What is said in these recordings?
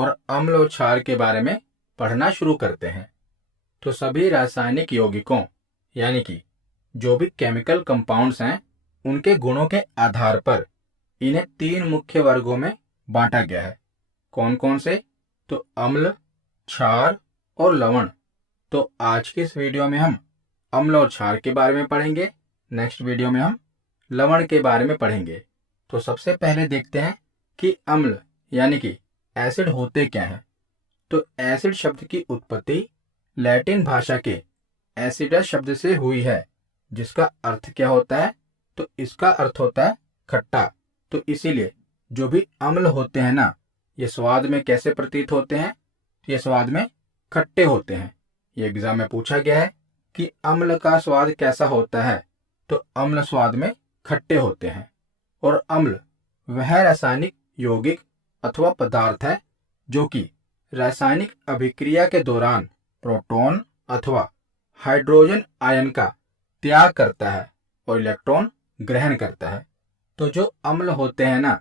और अम्ल और क्षार के बारे में पढ़ना शुरू करते हैं। तो सभी रासायनिक यौगिकों यानी कि जो भी केमिकल कंपाउंड्स हैं, उनके गुणों के आधार पर इन्हें 3 मुख्य वर्गों में बांटा गया है। कौन कौन से? तो अम्ल, क्षार और लवण। तो आज की इस वीडियो में हम अम्ल और क्षार के बारे में पढ़ेंगे। नेक्स्ट वीडियो में हम लवण के बारे में पढ़ेंगे। तो सबसे पहले देखते हैं कि अम्ल यानी कि एसिड होते क्या हैं। तो एसिड शब्द की उत्पत्ति लैटिन भाषा के एसिडस शब्द से हुई है, जिसका अर्थ क्या होता है? तो इसका अर्थ होता है खट्टा। तो इसीलिए जो भी अम्ल होते हैं ना, ये स्वाद में कैसे प्रतीत होते हैं? ये स्वाद में खट्टे होते हैं। ये एग्जाम में पूछा गया है कि अम्ल का स्वाद कैसा होता है। तो अम्ल स्वाद में खट्टे होते हैं। और अम्ल वह रासायनिक यौगिक अथवा पदार्थ है जो कि रासायनिक अभिक्रिया के दौरान प्रोटॉन अथवा हाइड्रोजन आयन का त्याग करता है और इलेक्ट्रॉन ग्रहण करता है। तो जो अम्ल होते हैं ना,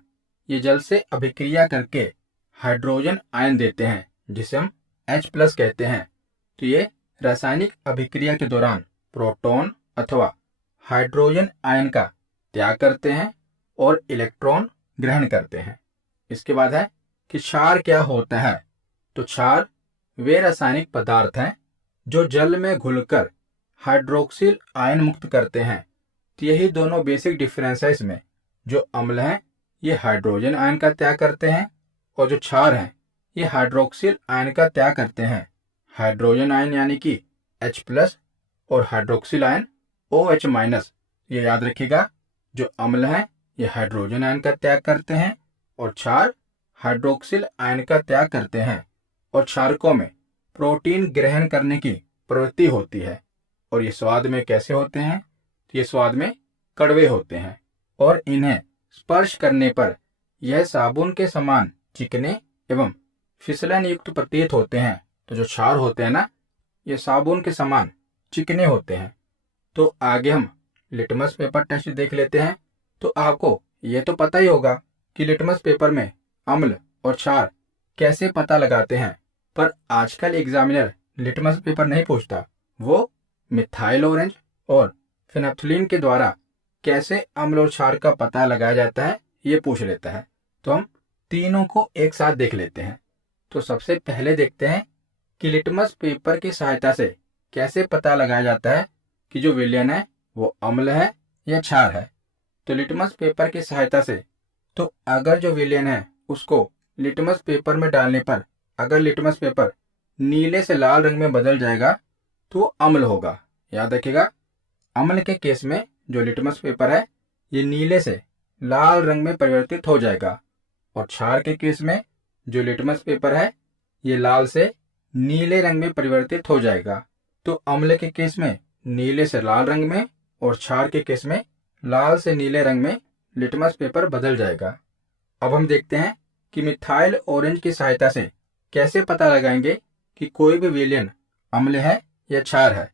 ये जल से अभिक्रिया करके हाइड्रोजन आयन देते हैं, जिसे हम H+ कहते हैं। तो ये रासायनिक अभिक्रिया के दौरान प्रोटॉन अथवा हाइड्रोजन आयन का त्याग करते हैं और इलेक्ट्रॉन ग्रहण करते हैं। इसके बाद है कि क्षार क्या होता है। तो क्षार वे रासायनिक पदार्थ हैं जो जल में घुलकर हाइड्रोक्सिल आयन मुक्त करते हैं। तो यही दोनों बेसिक डिफरेंस है इसमें। जो अम्ल हैं ये हाइड्रोजन आयन का त्याग करते हैं और जो क्षार हैं ये हाइड्रोक्सिल आयन का त्याग करते हैं। हाइड्रोजन आयन यानी कि H+ और हाइड्रोक्सिल आयन OH-। ये याद रखिएगा, जो अम्ल हैं ये हाइड्रोजन आयन का त्याग करते हैं और क्षार हाइड्रोक्सिल आयन का त्याग करते हैं। और क्षारकों में प्रोटीन ग्रहण करने की प्रवृत्ति होती है। और ये स्वाद में कैसे होते हैं? तो ये स्वाद में कड़वे होते हैं और इन्हें स्पर्श करने पर यह साबुन के समान चिकने एवं फिसलन युक्त प्रतीत होते हैं। तो जो क्षार होते हैं ना, ये साबुन के समान चिकने होते हैं। तो आगे हम लिटमस पेपर टेस्ट देख लेते हैं। तो आपको ये तो पता ही होगा कि लिटमस पेपर में अम्ल और क्षार कैसे पता लगाते हैं, पर आजकल एग्जामिनर लिटमस पेपर नहीं पूछता, वो मिथाइल ऑरेंज और फेनैप्थलीन के द्वारा कैसे अम्ल और क्षार का पता लगाया जाता है ये पूछ लेता है। तो हम तीनों को एक साथ देख लेते हैं। तो सबसे पहले देखते हैं कि लिटमस पेपर की सहायता से कैसे पता लगाया जाता है कि जो विलयन है वो अम्ल है या क्षार है। तो लिटमस पेपर की सहायता से, तो अगर जो विलयन है उसको लिटमस पेपर में डालने पर अगर लिटमस पेपर नीले से लाल रंग में बदल जाएगा तो वो अम्ल होगा। याद रखिएगा, अम्ल के केस में जो लिटमस पेपर है ये नीले से लाल रंग में परिवर्तित हो जाएगा और क्षार के केस में जो लिटमस पेपर है ये लाल से नीले रंग में परिवर्तित हो जाएगा। तो अम्ल के केस में नीले से लाल रंग में और क्षार के केस में लाल से नीले रंग में लिटमस पेपर बदल जाएगा। अब हम देखते हैं कि मिथाइल ऑरेंज की सहायता से कैसे पता लगाएंगे कि कोई भी विलयन अम्ल है या क्षार है।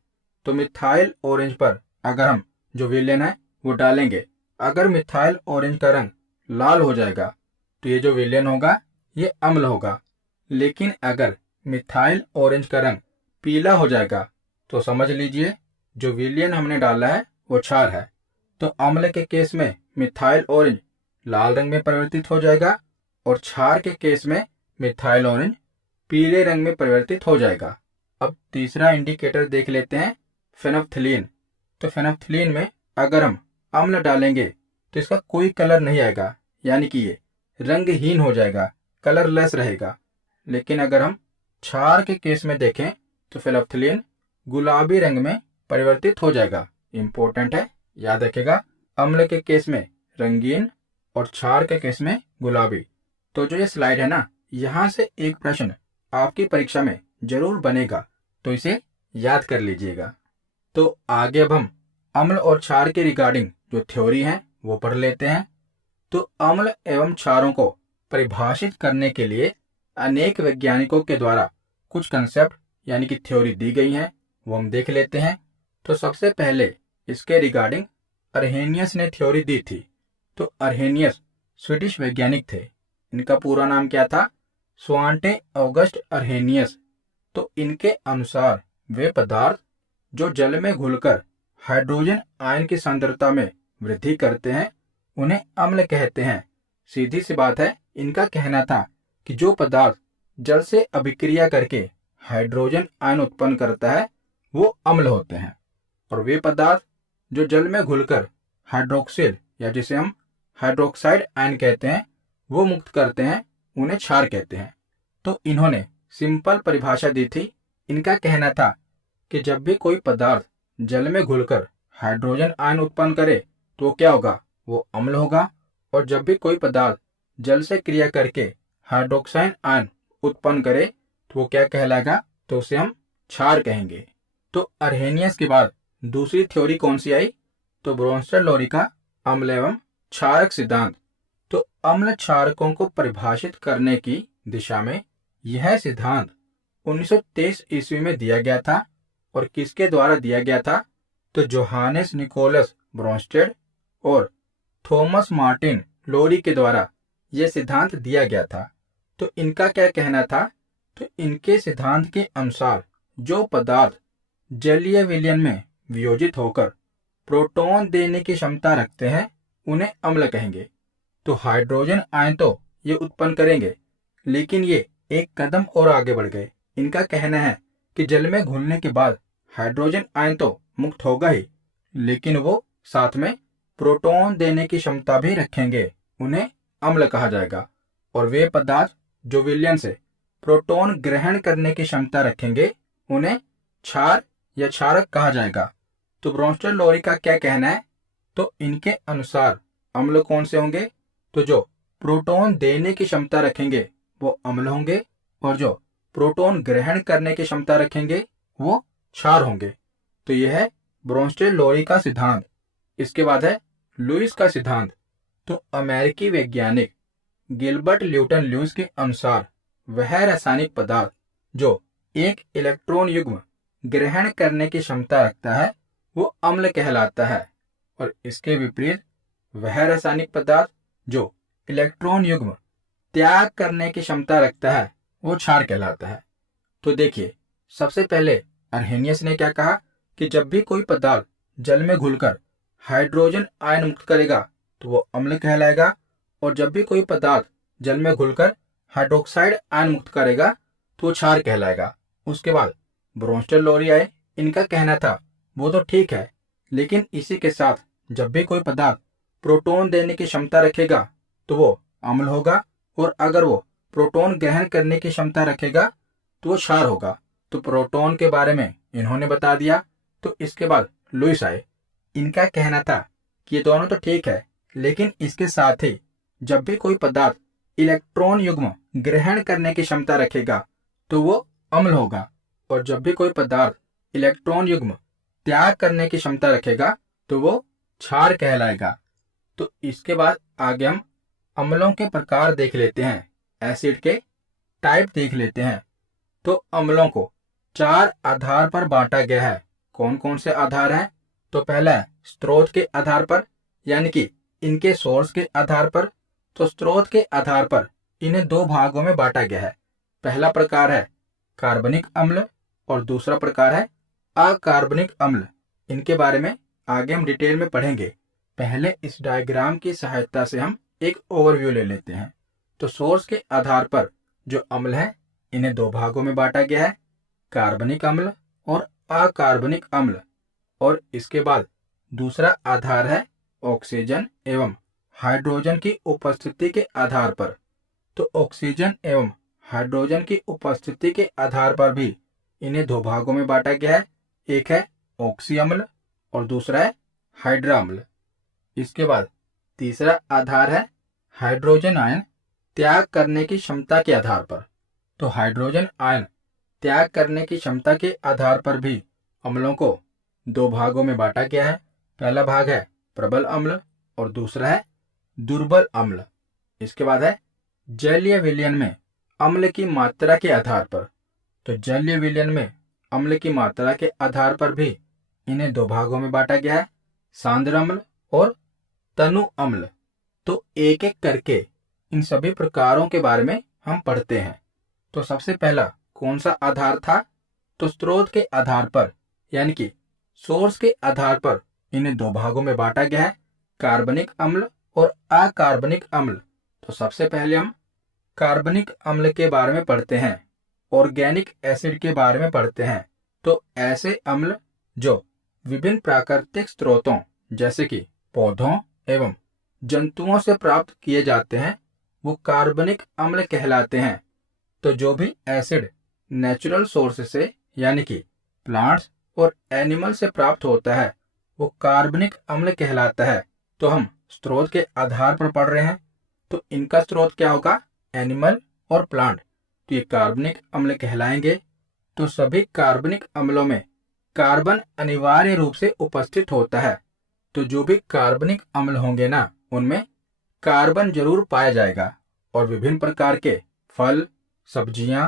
तो मिथाइल ऑरेंज पर अगर हम जो विलयन है वो डालेंगे, अगर मिथाइल ऑरेंज का रंग लाल हो जाएगा तो ये जो विलयन होगा ये अम्ल होगा। लेकिन अगर मिथाइल ऑरेंज का रंग पीला हो जाएगा तो समझ लीजिए जो विलयन हमने डाला है वो क्षार है। तो अम्ल के केस में मिथाइल ऑरेंज लाल रंग में परिवर्तित हो जाएगा और क्षार के केस में मिथाइल ऑरेंज पीले रंग में परिवर्तित हो जाएगा। अब तीसरा इंडिकेटर देख लेते हैं, फेनैप्थलीन। तो फेनैप्थलीन में अगर हम अम्ल डालेंगे तो इसका कोई कलर नहीं आएगा, यानी कि ये रंगहीन हो जाएगा, कलरलेस रहेगा। लेकिन अगर हम क्षार के केस में देखें तो फेनैप्थलीन गुलाबी रंग में परिवर्तित हो जाएगा। इंपॉर्टेंट है, याद रखेगा, अम्ल के केस में रंगीन और क्षार के केस में गुलाबी। तो जो ये स्लाइड है ना, यहाँ से एक प्रश्न आपकी परीक्षा में जरूर बनेगा, तो इसे याद कर लीजिएगा। तो आगे अब हम अम्ल और क्षार के रिगार्डिंग जो थ्योरी है वो पढ़ लेते हैं। तो अम्ल एवं क्षारों को परिभाषित करने के लिए अनेक वैज्ञानिकों के द्वारा कुछ कंसेप्ट यानी कि थ्योरी दी गई हैं, वो हम देख लेते हैं। तो सबसे पहले इसके रिगार्डिंग अर्हेनियस ने थ्योरी दी थी। तो अर्हेनियस स्वीडिश वैज्ञानिक थे। इनका पूरा नाम क्या था? स्वांटे ऑगस्ट अर्हेनियस, तो इनके अनुसार वे पदार्थ जो जल में घुलकर हाइड्रोजन आयन की सांद्रता में वृद्धि करते हैं उन्हें अम्ल कहते हैं। सीधी सी बात है, इनका कहना था कि जो पदार्थ जल से अभिक्रिया करके हाइड्रोजन आयन उत्पन्न करता है वो अम्ल होते हैं, और वे पदार्थ जो जल में घुलकर हाइड्रोक्सिल या जिसे हम हाइड्रोक्साइड आयन कहते हैं वो मुक्त करते हैं उन्हें क्षार कहते हैं। तो इन्होंने सिंपल परिभाषा दी थी। इनका कहना था कि जब भी कोई पदार्थ जल में घुलकर हाइड्रोजन आयन उत्पन्न करे तो क्या होगा, वो अम्ल होगा, और जब भी कोई पदार्थ जल से क्रिया करके हाइड्रोक्साइड आयन उत्पन्न करे तो वो क्या कहलाएगा, तो उसे हम क्षार कहेंगे। तो अर्हेनियस के बाद दूसरी थ्योरी कौन सी आई, तो ब्रोंस्टर-लोरी का अम्ल एवं क्षारक सिद्धांत। तो अम्ल क्षारकों को परिभाषित करने की दिशा में यह सिद्धांत 1923 ईस्वी में दिया गया था, और किसके द्वारा दिया गया था, तो जोहानेस निकोलस ब्रोंस्टेड और थॉमस मार्टिन लोरी के द्वारा यह सिद्धांत दिया गया था। तो इनका क्या कहना था, तो इनके सिद्धांत के अनुसार जो पदार्थ जलीय विलयन में वियोजित होकर प्रोटॉन देने की क्षमता रखते हैं उन्हें अम्ल कहेंगे। तो हाइड्रोजन आयन तो ये उत्पन्न करेंगे, लेकिन ये एक कदम और आगे बढ़ गए। इनका कहना है कि जल में घुलने के बाद हाइड्रोजन आयन तो मुक्त होगा ही, लेकिन वो साथ में प्रोटॉन देने की क्षमता भी रखेंगे, उन्हें अम्ल कहा जाएगा। और वे पदार्थ जो विलयन से प्रोटॉन ग्रहण करने की क्षमता रखेंगे उन्हें क्षार या क्षारक कहा जाएगा। तो ब्रोंस्टर-लोरी का क्या कहना है, तो इनके अनुसार अम्ल कौन से होंगे, तो जो प्रोटॉन देने की क्षमता रखेंगे वो अम्ल होंगे, और जो प्रोटॉन ग्रहण करने की क्षमता रखेंगे वो क्षार होंगे। तो यह है ब्रोंस्टर-लोरी का सिद्धांत। इसके बाद है लुईस का सिद्धांत। तो अमेरिकी वैज्ञानिक गिलबर्ट ल्यूटन लुईस के अनुसार वह रासायनिक पदार्थ जो एक इलेक्ट्रॉन युग्म ग्रहण करने की क्षमता रखता है वो अम्ल कहलाता है, और इसके विपरीत वह रासायनिक पदार्थ जो इलेक्ट्रॉन युग्म त्याग करने की क्षमता रखता है वो क्षार कहलाता है। तो देखिए, सबसे पहले अर्हेनियस ने क्या कहा कि जब भी कोई पदार्थ जल में घुलकर हाइड्रोजन आयन मुक्त करेगा तो वो अम्ल कहलाएगा, और जब भी कोई पदार्थ जल में घुलकर हाइड्रोक्साइड आयन मुक्त करेगा तो वो क्षार कहलाएगा। उसके बाद ब्रोंस्टर-लोरी आए। इनका कहना था वो तो ठीक है, लेकिन इसी के साथ जब भी कोई पदार्थ प्रोटॉन देने की क्षमता रखेगा तो वो अम्ल होगा, और अगर वो प्रोटॉन ग्रहण करने की क्षमता रखेगा तो वो क्षार होगा। तो प्रोटॉन के बारे में इन्होंने बता दिया। तो इसके बाद लुईस आए। इनका कहना था कि ये दोनों तो ठीक है, लेकिन इसके साथ ही जब भी कोई पदार्थ इलेक्ट्रॉन युग्म ग्रहण करने की क्षमता रखेगा तो वो अम्ल होगा, और जब भी कोई पदार्थ इलेक्ट्रॉन युग्म त्याग करने की क्षमता रखेगा तो वो क्षार कहलाएगा। तो इसके बाद आगे हम अम्लों के प्रकार देख लेते हैं, एसिड के टाइप देख लेते हैं। तो अम्लों को 4 आधार पर बांटा गया है। कौन कौन से आधार हैं, तो पहला है स्रोत के आधार पर, यानी कि इनके सोर्स के आधार पर। तो स्रोत के आधार पर इन्हें 2 भागों में बांटा गया है। पहला प्रकार है कार्बनिक अम्ल और दूसरा प्रकार है अकार्बनिक अम्ल। इनके बारे में आगे हम डिटेल में पढ़ेंगे। पहले इस डायग्राम की सहायता से हम एक ओवरव्यू ले लेते हैं। तो सोर्स के आधार पर जो अम्ल हैं इन्हें 2 भागों में बांटा गया है, कार्बनिक अम्ल और अकार्बनिक अम्ल। और इसके बाद दूसरा आधार है ऑक्सीजन एवं हाइड्रोजन की उपस्थिति के आधार पर। तो ऑक्सीजन एवं हाइड्रोजन की उपस्थिति के आधार पर भी इन्हें 2 भागों में बांटा गया है। एक है ऑक्सी अम्ल और दूसरा है हाइड्रा अम्ल। इसके बाद तीसरा आधार है हाइड्रोजन आयन त्याग करने की क्षमता के आधार पर। तो हाइड्रोजन आयन त्याग करने की क्षमता के आधार पर भी अम्लों को 2 भागों में बांटा गया है। पहला भाग है प्रबल अम्ल और दूसरा है दुर्बल अम्ल। इसके बाद है जलीय विलयन में अम्ल की मात्रा के आधार पर। तो जलीय विलयन में अम्ल की मात्रा के आधार पर भी इन्हें 2 भागों में बांटा गया है, सांद्र अम्ल और तनु अम्ल। तो एक एक करके इन सभी प्रकारों के बारे में हम पढ़ते हैं। तो सबसे पहला कौन सा आधार था? तो स्रोत के आधार पर यानी कि सोर्स के आधार पर इन्हें दो भागों में बांटा गया है, कार्बनिक अम्ल और अकार्बनिक अम्ल। तो सबसे पहले हम कार्बनिक अम्ल के बारे में पढ़ते हैं, ऑर्गेनिक एसिड के बारे में पढ़ते हैं। तो ऐसे अम्ल जो विभिन्न प्राकृतिक स्रोतों जैसे कि पौधों एवं जंतुओं से प्राप्त किए जाते हैं वो कार्बनिक अम्ल कहलाते हैं। तो जो भी एसिड नेचुरल सोर्स से यानी कि प्लांट्स और एनिमल से प्राप्त होता है वो कार्बनिक अम्ल कहलाता है। तो हम स्रोत के आधार पर पढ़ रहे हैं, तो इनका स्रोत क्या होगा? एनिमल और प्लांट, तो ये कार्बनिक अम्ल कहलाएंगे। तो सभी कार्बनिक अम्लों में कार्बन अनिवार्य रूप से उपस्थित होता है। तो जो भी कार्बनिक अम्ल होंगे ना उनमें कार्बन जरूर पाया जाएगा। और विभिन्न प्रकार के फल, सब्जियां,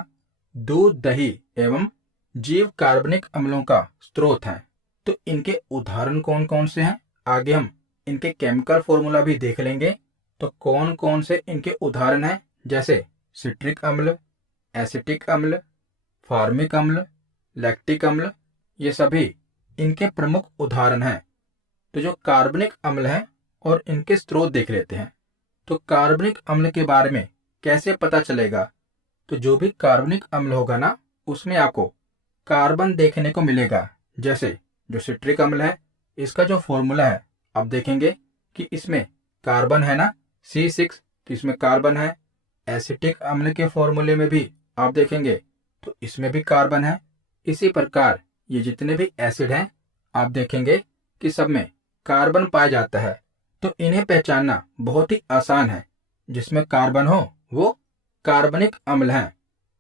दूध, दही एवं जीव कार्बनिक अम्लों का स्रोत हैं। तो इनके उदाहरण कौन कौन से हैं आगे हम इनके केमिकल फॉर्मूला भी देख लेंगे। तो कौन कौन से इनके उदाहरण हैं, जैसे सिट्रिक अम्ल, एसिटिक अम्ल, फॉर्मिक अम्ल, लैक्टिक अम्ल, ये सभी इनके प्रमुख उदाहरण हैं। तो जो कार्बनिक अम्ल हैं और इनके स्रोत देख लेते हैं। तो कार्बनिक अम्ल के बारे में कैसे पता चलेगा? तो जो भी कार्बनिक अम्ल होगा ना उसमें आपको कार्बन देखने को मिलेगा। जैसे जो सिट्रिक अम्ल है इसका जो फॉर्मूला है आप देखेंगे कि इसमें कार्बन है ना C6, तो इसमें कार्बन है। एसिटिक अम्ल के फॉर्मूले में भी आप देखेंगे तो इसमें भी कार्बन है। इसी प्रकार ये जितने भी एसिड हैं आप देखेंगे कि सब में कार्बन पाया जाता है। तो इन्हें पहचानना बहुत ही आसान है, जिसमें कार्बन हो वो कार्बनिक अम्ल हैं।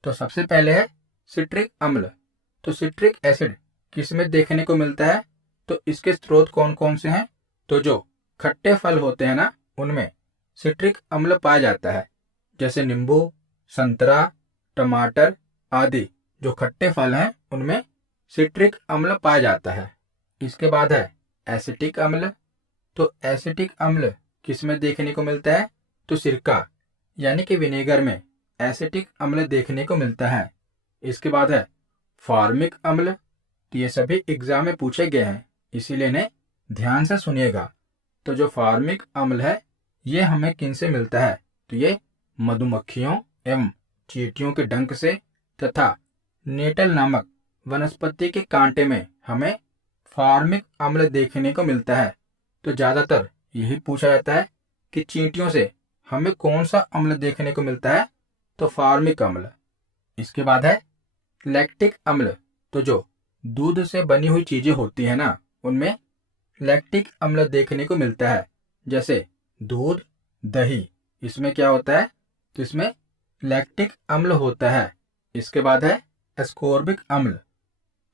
तो सबसे पहले है सिट्रिक अम्ल। तो सिट्रिक एसिड किस में देखने को मिलता है? तो इसके स्रोत कौन कौन से हैं? तो जो खट्टे फल होते हैं ना उनमें सिट्रिक अम्ल पाया जाता है, जैसे नींबू, संतरा, टमाटर आदि जो खट्टे फल हैं उनमें सिट्रिक अम्ल पाया जाता है। इसके बाद है एसिटिक अम्ल। तो एसिटिक अम्ल किस में देखने को मिलता है? तो सिरका यानी कि विनेगर में एसिटिक अम्ल देखने को मिलता है। इसके बाद है फॉर्मिक अम्ल। तो ये सभी एग्जाम में पूछे गए हैं, इसीलिए इन्हें ध्यान से सुनिएगा। तो जो फॉर्मिक अम्ल है ये हमें किन से मिलता है? तो ये मधुमक्खियों एवं चींटियों के डंक से तथा नेटल नामक वनस्पति के कांटे में हमें फॉर्मिक अम्ल देखने को मिलता है। तो ज्यादातर यही पूछा जाता है कि चींटियों से हमें कौन सा अम्ल देखने को मिलता है? तो फॉर्मिक अम्ल। इसके बाद है लैक्टिक अम्ल। तो जो दूध से बनी हुई चीजें होती है ना उनमें लैक्टिक अम्ल देखने को मिलता है, जैसे दूध, दही, इसमें क्या होता है? तो इसमें लैक्टिक अम्ल होता है। इसके बाद है एस्कोर्बिक अम्ल।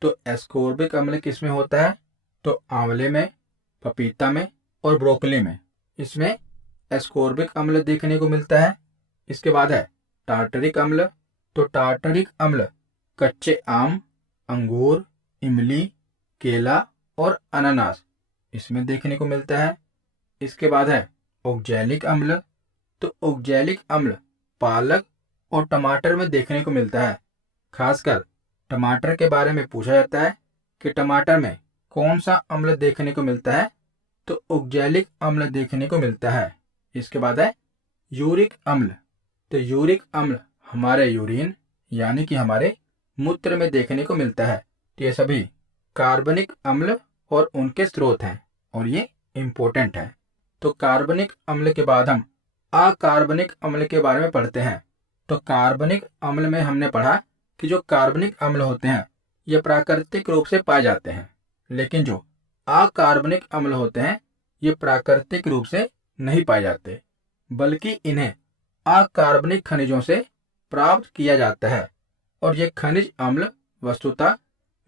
तो एस्कोर्बिक अम्ल किसमें होता है? तो आंवले में, पपीता में और ब्रोकली में, इसमें एस्कोर्बिक अम्ल देखने को मिलता है। इसके बाद है टार्टरिक अम्ल। तो टार्टरिक अम्ल कच्चे आम, अंगूर, इमली, केला और अनानास, इसमें देखने को मिलता है। इसके बाद है ऑक्जेलिक अम्ल। तो ऑक्जेलिक अम्ल पालक और टमाटर में देखने को मिलता है। खासकर टमाटर के बारे में पूछा जाता है कि टमाटर में कौन सा अम्ल देखने को मिलता है? तो ऑक्जेलिक अम्ल देखने को मिलता है। इसके बाद है यूरिक अम्ल। तो यूरिक अम्ल हमारे यूरिन यानी कि हमारे मूत्र में देखने को मिलता है। तो ये सभी कार्बनिक अम्ल और उनके स्रोत हैं और ये इंपॉर्टेंट है। तो कार्बनिक अम्ल के बाद हम अकार्बनिक अम्ल के बारे में पढ़ते हैं। तो कार्बनिक अम्ल में हमने पढ़ा कि जो कार्बनिक अम्ल होते हैं ये प्राकृतिक रूप से पाए जाते हैं, लेकिन जो अकार्बनिक अम्ल होते हैं ये प्राकृतिक रूप से नहीं पाए जाते, बल्कि इन्हें अकार्बनिक खनिजों से प्राप्त किया जाता है। और ये खनिज अम्ल वस्तुतः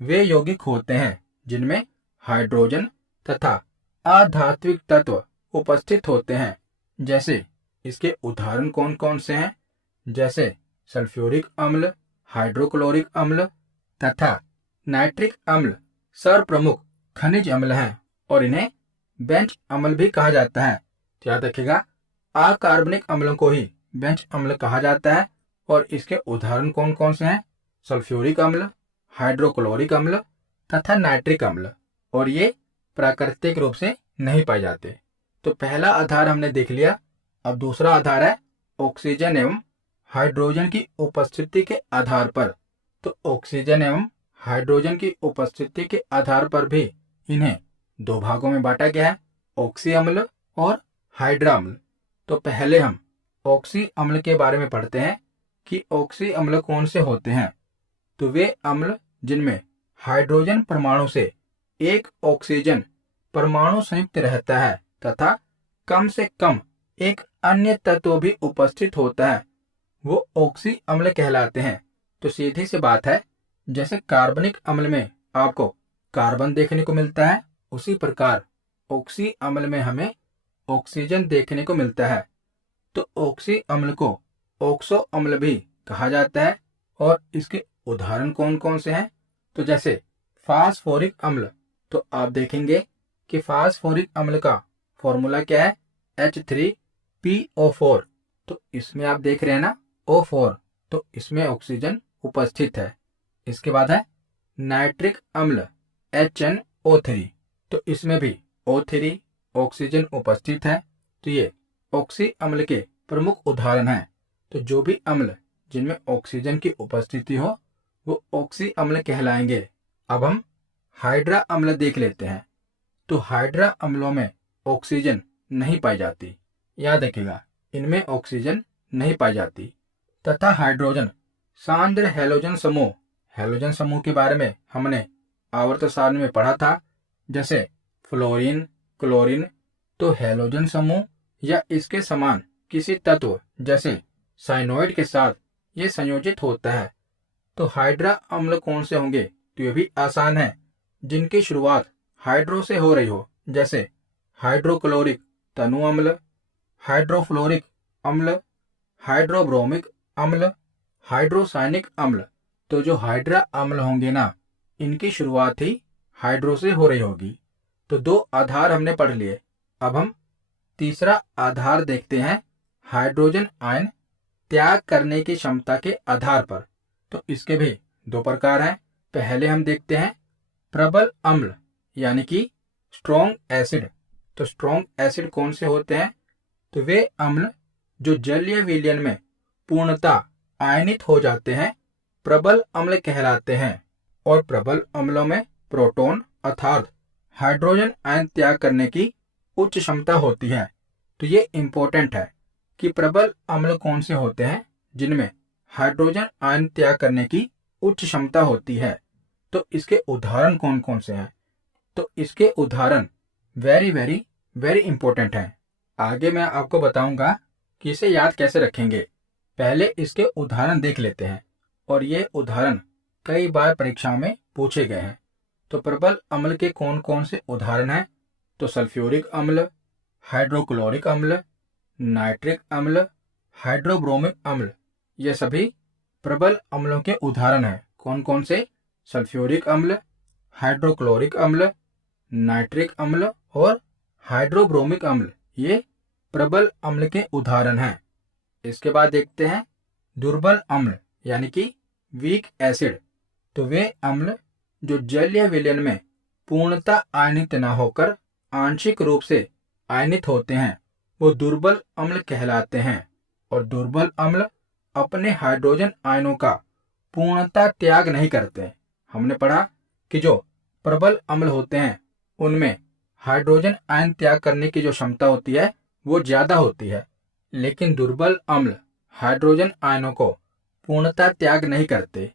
वे यौगिक होते हैं जिनमें हाइड्रोजन तथा अधात्विक तत्व उपस्थित होते हैं। जैसे इसके उदाहरण कौन कौन से हैं? जैसे सल्फ्यूरिक अम्ल, हाइड्रोक्लोरिक अम्ल तथा नाइट्रिक अम्ल सर्वप्रमुख खनिज अम्ल हैं और इन्हें बेंच अम्ल भी कहा जाता है। याद रखिएगा, अकार्बनिक अम्लों को ही बेंच अम्ल कहा जाता है और इसके उदाहरण कौन कौन से हैं? सल्फ्यूरिक अम्ल, हाइड्रोक्लोरिक अम्ल तथा नाइट्रिक अम्ल, और ये प्राकृतिक रूप से नहीं पाए जाते। तो पहला आधार हमने देख लिया। अब दूसरा आधार है ऑक्सीजन एवं हाइड्रोजन की उपस्थिति के आधार पर। तो ऑक्सीजन एवं हाइड्रोजन की उपस्थिति के आधार पर भी इन्हें दो भागों में बांटा गया है, ऑक्सी अम्ल और हाइड्रा अम्ल। तो पहले हम ऑक्सी अम्ल के बारे में पढ़ते हैं कि ऑक्सी अम्ल कौन से होते हैं। तो वे अम्ल जिनमें हाइड्रोजन परमाणु से एक ऑक्सीजन परमाणु संयुक्त रहता है तथा कम से कम एक अन्य तत्व भी उपस्थित होता है, वो ऑक्सी अम्ल कहलाते हैं। तो सीधी सी बात है, जैसे कार्बनिक अम्ल में आपको कार्बन देखने को मिलता है, उसी प्रकार ऑक्सी अम्ल में हमें ऑक्सीजन देखने को मिलता है। तो ऑक्सी अम्ल को ऑक्सो अम्ल भी कहा जाता है। और इसके उदाहरण कौन कौन से हैं? तो जैसे फास्फोरिक अम्ल, तो आप देखेंगे कि फास्फोरिक अम्ल का फॉर्मूला क्या है? H3PO4। तो इसमें आप देख रहे हैं ना O4, तो इसमें ऑक्सीजन उपस्थित है। इसके बाद है नाइट्रिक अम्ल HNO3, तो इसमें भी O3 ऑक्सीजन उपस्थित है। तो ये ऑक्सी अम्ल के प्रमुख उदाहरण हैं। तो जो भी अम्ल जिनमें ऑक्सीजन की उपस्थिति हो वो ऑक्सी अम्ल कहलाएंगे। अब हम हाइड्रा अम्ल देख लेते हैं। तो हाइड्रा अम्लों में ऑक्सीजन नहीं पाई जाती, याद रखिएगा, इनमें ऑक्सीजन नहीं पाई जाती। तथा हाइड्रोजन सांद्र हैलोजन समूह के बारे में हमने आवर्त सारणी में पढ़ा था, जैसे फ्लोरीन, क्लोरीन। तो हैलोजन समूह या इसके समान किसी तत्व जैसे साइनोइड के साथ ये संयोजित होता है। तो हाइड्रा अम्ल कौन से होंगे? तो ये भी आसान है, जिनकी शुरुआत हाइड्रो से हो रही हो, जैसे हाइड्रोक्लोरिक तनु अम्ल, हाइड्रोफ्लोरिक अम्ल, हाइड्रोब्रोमिक अम्ल, हाइड्रोसायनिक अम्ल। तो जो हाइड्रा अम्ल होंगे ना, इनकी शुरुआत ही हाइड्रो से हो रही होगी। तो दो आधार हमने पढ़ लिए। अब हम तीसरा आधार देखते हैं, हाइड्रोजन आयन त्याग करने की क्षमता के आधार पर। तो इसके भी दो प्रकार हैं। पहले हम देखते हैं प्रबल अम्ल यानी कि स्ट्रॉन्ग एसिड। तो स्ट्रॉन्ग एसिड कौन से होते हैं? तो वे अम्ल जो जलीय विलयन में पूर्णतः आयनित हो जाते हैं, प्रबल अम्ल कहलाते हैं। और प्रबल अम्लों में प्रोटॉन अर्थात हाइड्रोजन आयन त्याग करने की उच्च क्षमता होती है। तो ये इंपॉर्टेंट है कि प्रबल अम्ल कौन से होते हैं जिनमें हाइड्रोजन आयन त्याग करने की उच्च क्षमता होती है। तो इसके उदाहरण कौन कौन से हैं? तो इसके उदाहरण वेरी वेरी वेरी इंपॉर्टेंट हैं। आगे मैं आपको बताऊंगा कि इसे याद कैसे रखेंगे। पहले इसके उदाहरण देख लेते हैं, और ये उदाहरण कई बार परीक्षाओं में पूछे गए हैं। तो प्रबल अम्ल के कौन कौन से उदाहरण हैं? तो सल्फ्यूरिक अम्ल, हाइड्रोक्लोरिक अम्ल, नाइट्रिक अम्ल, हाइड्रोब्रोमिक अम्ल, ये सभी प्रबल अम्लों के उदाहरण हैं। कौन कौन से? सल्फ्यूरिक अम्ल, हाइड्रोक्लोरिक अम्ल, नाइट्रिक अम्ल और हाइड्रोब्रोमिक अम्ल, ये प्रबल अम्ल के उदाहरण हैं। इसके बाद देखते हैं दुर्बल अम्ल यानी कि वीक एसिड। तो वे अम्ल जो जलीय विलयन में पूर्णतः आयनित न होकर आंशिक रूप से आयनित होते हैं, वो दुर्बल अम्ल कहलाते हैं। और दुर्बल अम्ल अपने हाइड्रोजन आयनों का पूर्णतः त्याग नहीं करते। हमने पढ़ा कि जो प्रबल अम्ल होते हैं उनमें हाइड्रोजन आयन त्याग करने की जो क्षमता होती है वो ज्यादा होती है, लेकिन दुर्बल अम्ल हाइड्रोजन आयनों को पूर्णतः त्याग नहीं करते।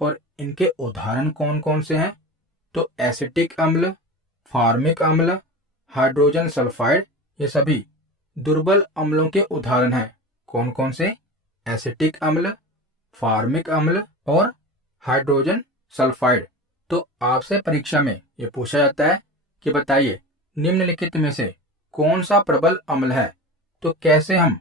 और इनके उदाहरण कौन कौन से हैं? तो एसिटिक अम्ल, फार्मिक अम्ल, हाइड्रोजन सल्फाइड, ये सभी दुर्बल अम्लों के उदाहरण हैं। कौन कौन से? एसिटिक अम्ल, फार्मिक अम्ल और हाइड्रोजन सल्फाइड। तो आपसे परीक्षा में ये पूछा जाता है कि बताइए निम्नलिखित में से कौन सा प्रबल अम्ल है। तो कैसे हम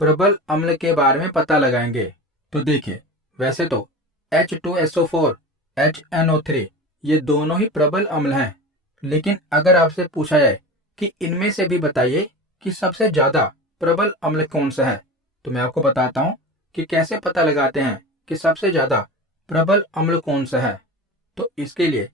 प्रबल अम्ल के बारे में पता लगाएंगे? तो देखिए, वैसे तो H2SO4, HNO3 ये दोनों ही प्रबल अम्ल हैं, लेकिन अगर आपसे पूछा जाए कि इनमें से भी बताइए कि सबसे ज्यादा प्रबल अम्ल कौन सा है, तो मैं आपको बताता हूं कि कैसे पता लगाते हैं कि सबसे ज्यादा प्रबल अम्ल कौन सा है, तो इसके लिए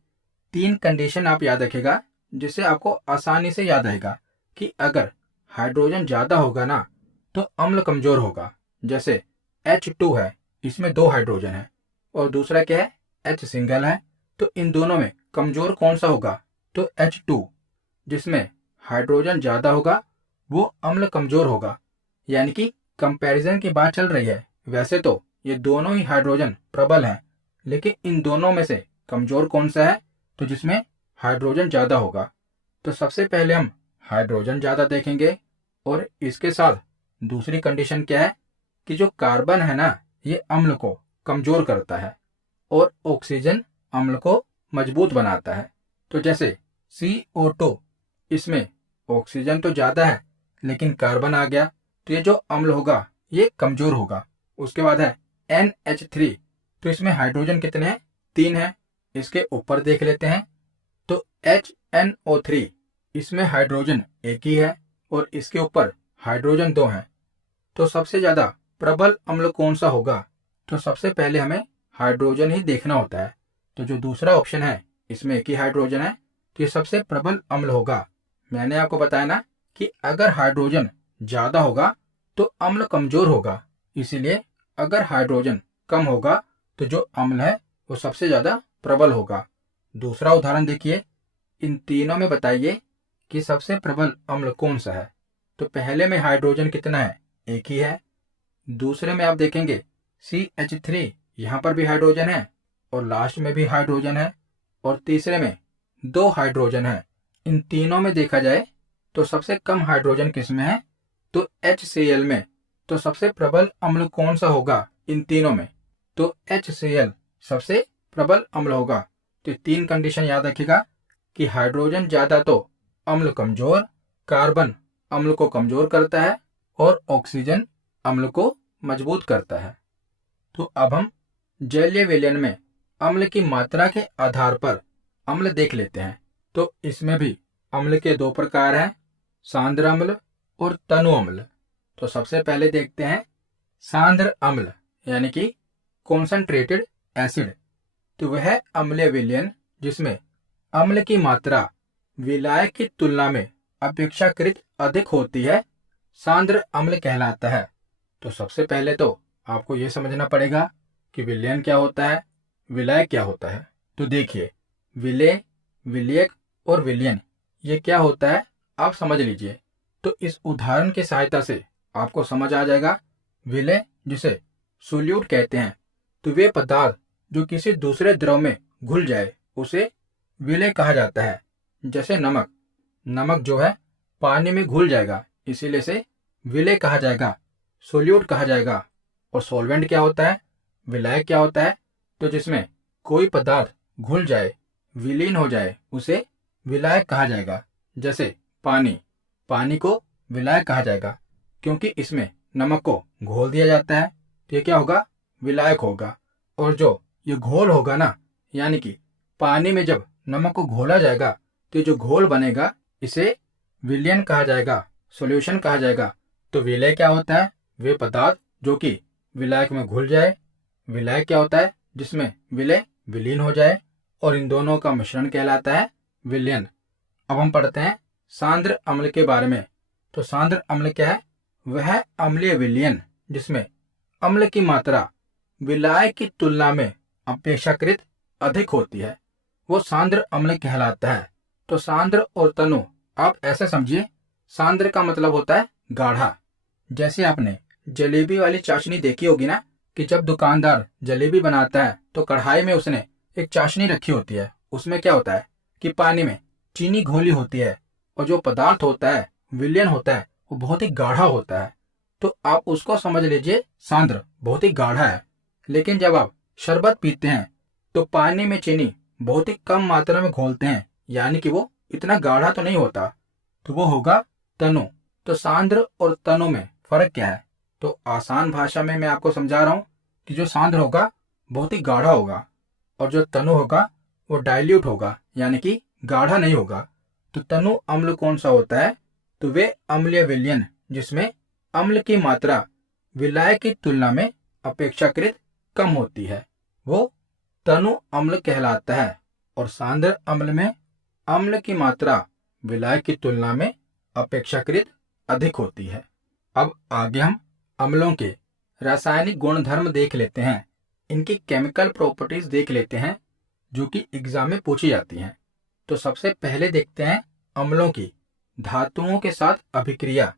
3 कंडीशन आप याद रखेगा, जिससे आपको आसानी से याद रहेगा कि अगर हाइड्रोजन ज्यादा होगा ना तो अम्ल कमजोर होगा। जैसे H2 है, इसमें 2 हाइड्रोजन है, और दूसरा क्या है, H सिंगल है, तो इन दोनों में कमजोर कौन सा होगा, तो H2। जिसमें हाइड्रोजन ज्यादा होगा वो अम्ल कमजोर होगा। यानी कि कंपैरिजन की बात चल रही है, वैसे तो ये दोनों ही हाइड्रोजन प्रबल हैं, लेकिन इन दोनों में से कमजोर कौन सा है, तो जिसमें हाइड्रोजन ज्यादा होगा। तो सबसे पहले हम हाइड्रोजन ज्यादा देखेंगे, और इसके साथ दूसरी कंडीशन क्या है कि जो कार्बन है ना, ये अम्ल को कमजोर करता है, और ऑक्सीजन अम्ल को मजबूत बनाता है। तो जैसे CO2, इसमें ऑक्सीजन तो ज्यादा है लेकिन कार्बन आ गया, तो ये जो अम्ल होगा ये कमजोर होगा। उसके बाद है NH3, तो इसमें हाइड्रोजन कितने हैं, 3 है। इसके ऊपर देख लेते हैं, तो HNO3, इसमें हाइड्रोजन 1 ही है, और इसके ऊपर हाइड्रोजन 2 है। तो सबसे ज्यादा प्रबल अम्ल कौन सा होगा, तो सबसे पहले हमें हाइड्रोजन ही देखना होता है। तो जो दूसरा ऑप्शन है, इसमें 1 ही हाइड्रोजन है, तो ये सबसे प्रबल अम्ल होगा। मैंने आपको बताया ना कि अगर हाइड्रोजन ज्यादा होगा तो अम्ल कमजोर होगा, इसीलिए अगर हाइड्रोजन कम होगा तो जो अम्ल है वो सबसे ज्यादा प्रबल होगा। दूसरा उदाहरण देखिए, इन तीनों में बताइए कि सबसे प्रबल अम्ल कौन सा है। तो पहले में हाइड्रोजन कितना है, 1 ही है। दूसरे में आप देखेंगे CH3, यहाँ पर भी हाइड्रोजन है, और लास्ट में भी हाइड्रोजन है, और तीसरे में 2 हाइड्रोजन है। इन तीनों में देखा जाए तो सबसे कम हाइड्रोजन किस में है, तो HCl में। तो सबसे प्रबल अम्ल कौन सा होगा इन तीनों में, तो HCl सबसे प्रबल अम्ल होगा। तो 3 कंडीशन याद रखिएगा कि हाइड्रोजन ज्यादा तो अम्ल कमजोर, कार्बन अम्ल को कमजोर करता है, और ऑक्सीजन अम्ल को मजबूत करता है। तो अब हम जलीय विलयन में अम्ल की मात्रा के आधार पर अम्ल देख लेते हैं। तो इसमें भी अम्ल के 2 प्रकार हैं, सांद्र अम्ल और तनु अम्ल। तो सबसे पहले देखते हैं सांद्र अम्ल, यानी कि कॉन्सेंट्रेटेड एसिड। तो वह अम्लीय विलयन जिसमें अम्ल की मात्रा विलायक की तुलना में अपेक्षाकृत अधिक होती है, सांद्र अम्ल कहलाता है। तो सबसे पहले तो आपको यह समझना पड़ेगा कि विलयन क्या होता है, विलायक क्या होता है। तो देखिए, विलेय, विलयक और विलयन ये क्या होता है आप समझ लीजिए। तो इस उदाहरण की सहायता से आपको समझ आ जाएगा। विलेय, जिसे सोल्यूट कहते हैं, तो वे पदार्थ जो किसी दूसरे द्रव में घुल जाए उसे विलेय कहा जाता है। जैसे नमक, नमक जो है पानी में घुल जाएगा, इसीलिए से विलेय कहा जाएगा, सोल्यूट कहा जाएगा। और सॉल्वेंट क्या होता है, विलायक क्या होता है, तो जिसमें कोई पदार्थ घुल जाए, विलीन हो जाए, उसे विलायक कहा जाएगा। जैसे पानी, पानी को विलायक कहा जाएगा क्योंकि इसमें नमक को घोल दिया जाता है, तो ये क्या होगा, विलायक होगा। और जो ये घोल होगा ना, यानी कि पानी में जब नमक को घोला जाएगा तो ये जो घोल बनेगा इसे विलयन कहा जाएगा, सॉल्यूशन कहा जाएगा। तो विलय क्या होता है, वे पदार्थ जो कि विलायक में घुल जाए। विलायक क्या होता है, जिसमें विलय विलीन हो जाए, और इन दोनों का मिश्रण कहलाता है विलयन। अब हम पढ़ते हैं सांद्र अम्ल के बारे में। तो सांद्र अम्ल क्या है, वह अम्लीय विलयन जिसमें अम्ल की मात्रा विलायक की तुलना में अपेक्षाकृत अधिक होती है, वो सांद्र अम्ल कहलाता है। तो सांद्र और तनु आप ऐसे समझिए, सांद्र का मतलब होता है गाढ़ा। जैसे आपने जलेबी वाली चाशनी देखी होगी ना, कि जब दुकानदार जलेबी बनाता है तो कढ़ाई में उसने एक चाशनी रखी होती है, उसमें क्या होता है कि पानी में चीनी घोली होती है, और जो पदार्थ होता है, विलयन होता है, वो बहुत ही गाढ़ा होता है। तो आप उसको समझ लीजिए सांद्र बहुत ही गाढ़ा है। लेकिन जब आप शरबत पीते हैं तो पानी में चीनी बहुत ही कम मात्रा में घोलते हैं, यानी कि वो इतना गाढ़ा तो नहीं होता, तो वो होगा तनु। तो सांद्र और तनु में फर्क क्या है, तो आसान भाषा में मैं आपको समझा रहा हूं कि जो सांद्र होगा बहुत ही गाढ़ा होगा, और जो तनु होगा वो डाइल्यूट होगा, यानी कि गाढ़ा नहीं होगा। तो तनु अम्ल कौन सा होता है, तो वे अम्लीय विलयन जिसमें अम्ल की मात्रा विलायक की तुलना में अपेक्षाकृत कम होती है वो तनु अम्ल कहलाता है और सांद्र अम्ल में अम्ल की मात्रा विलाय की तुलना में अपेक्षाकृत अधिक होती है। अब आगे हम अम्लों के रासायनिक गुणधर्म देख लेते हैं, इनकी केमिकल प्रॉपर्टीज देख लेते हैं जो कि एग्जाम में पूछी जाती हैं। तो सबसे पहले देखते हैं अम्लों की धातुओं के साथ अभिक्रिया।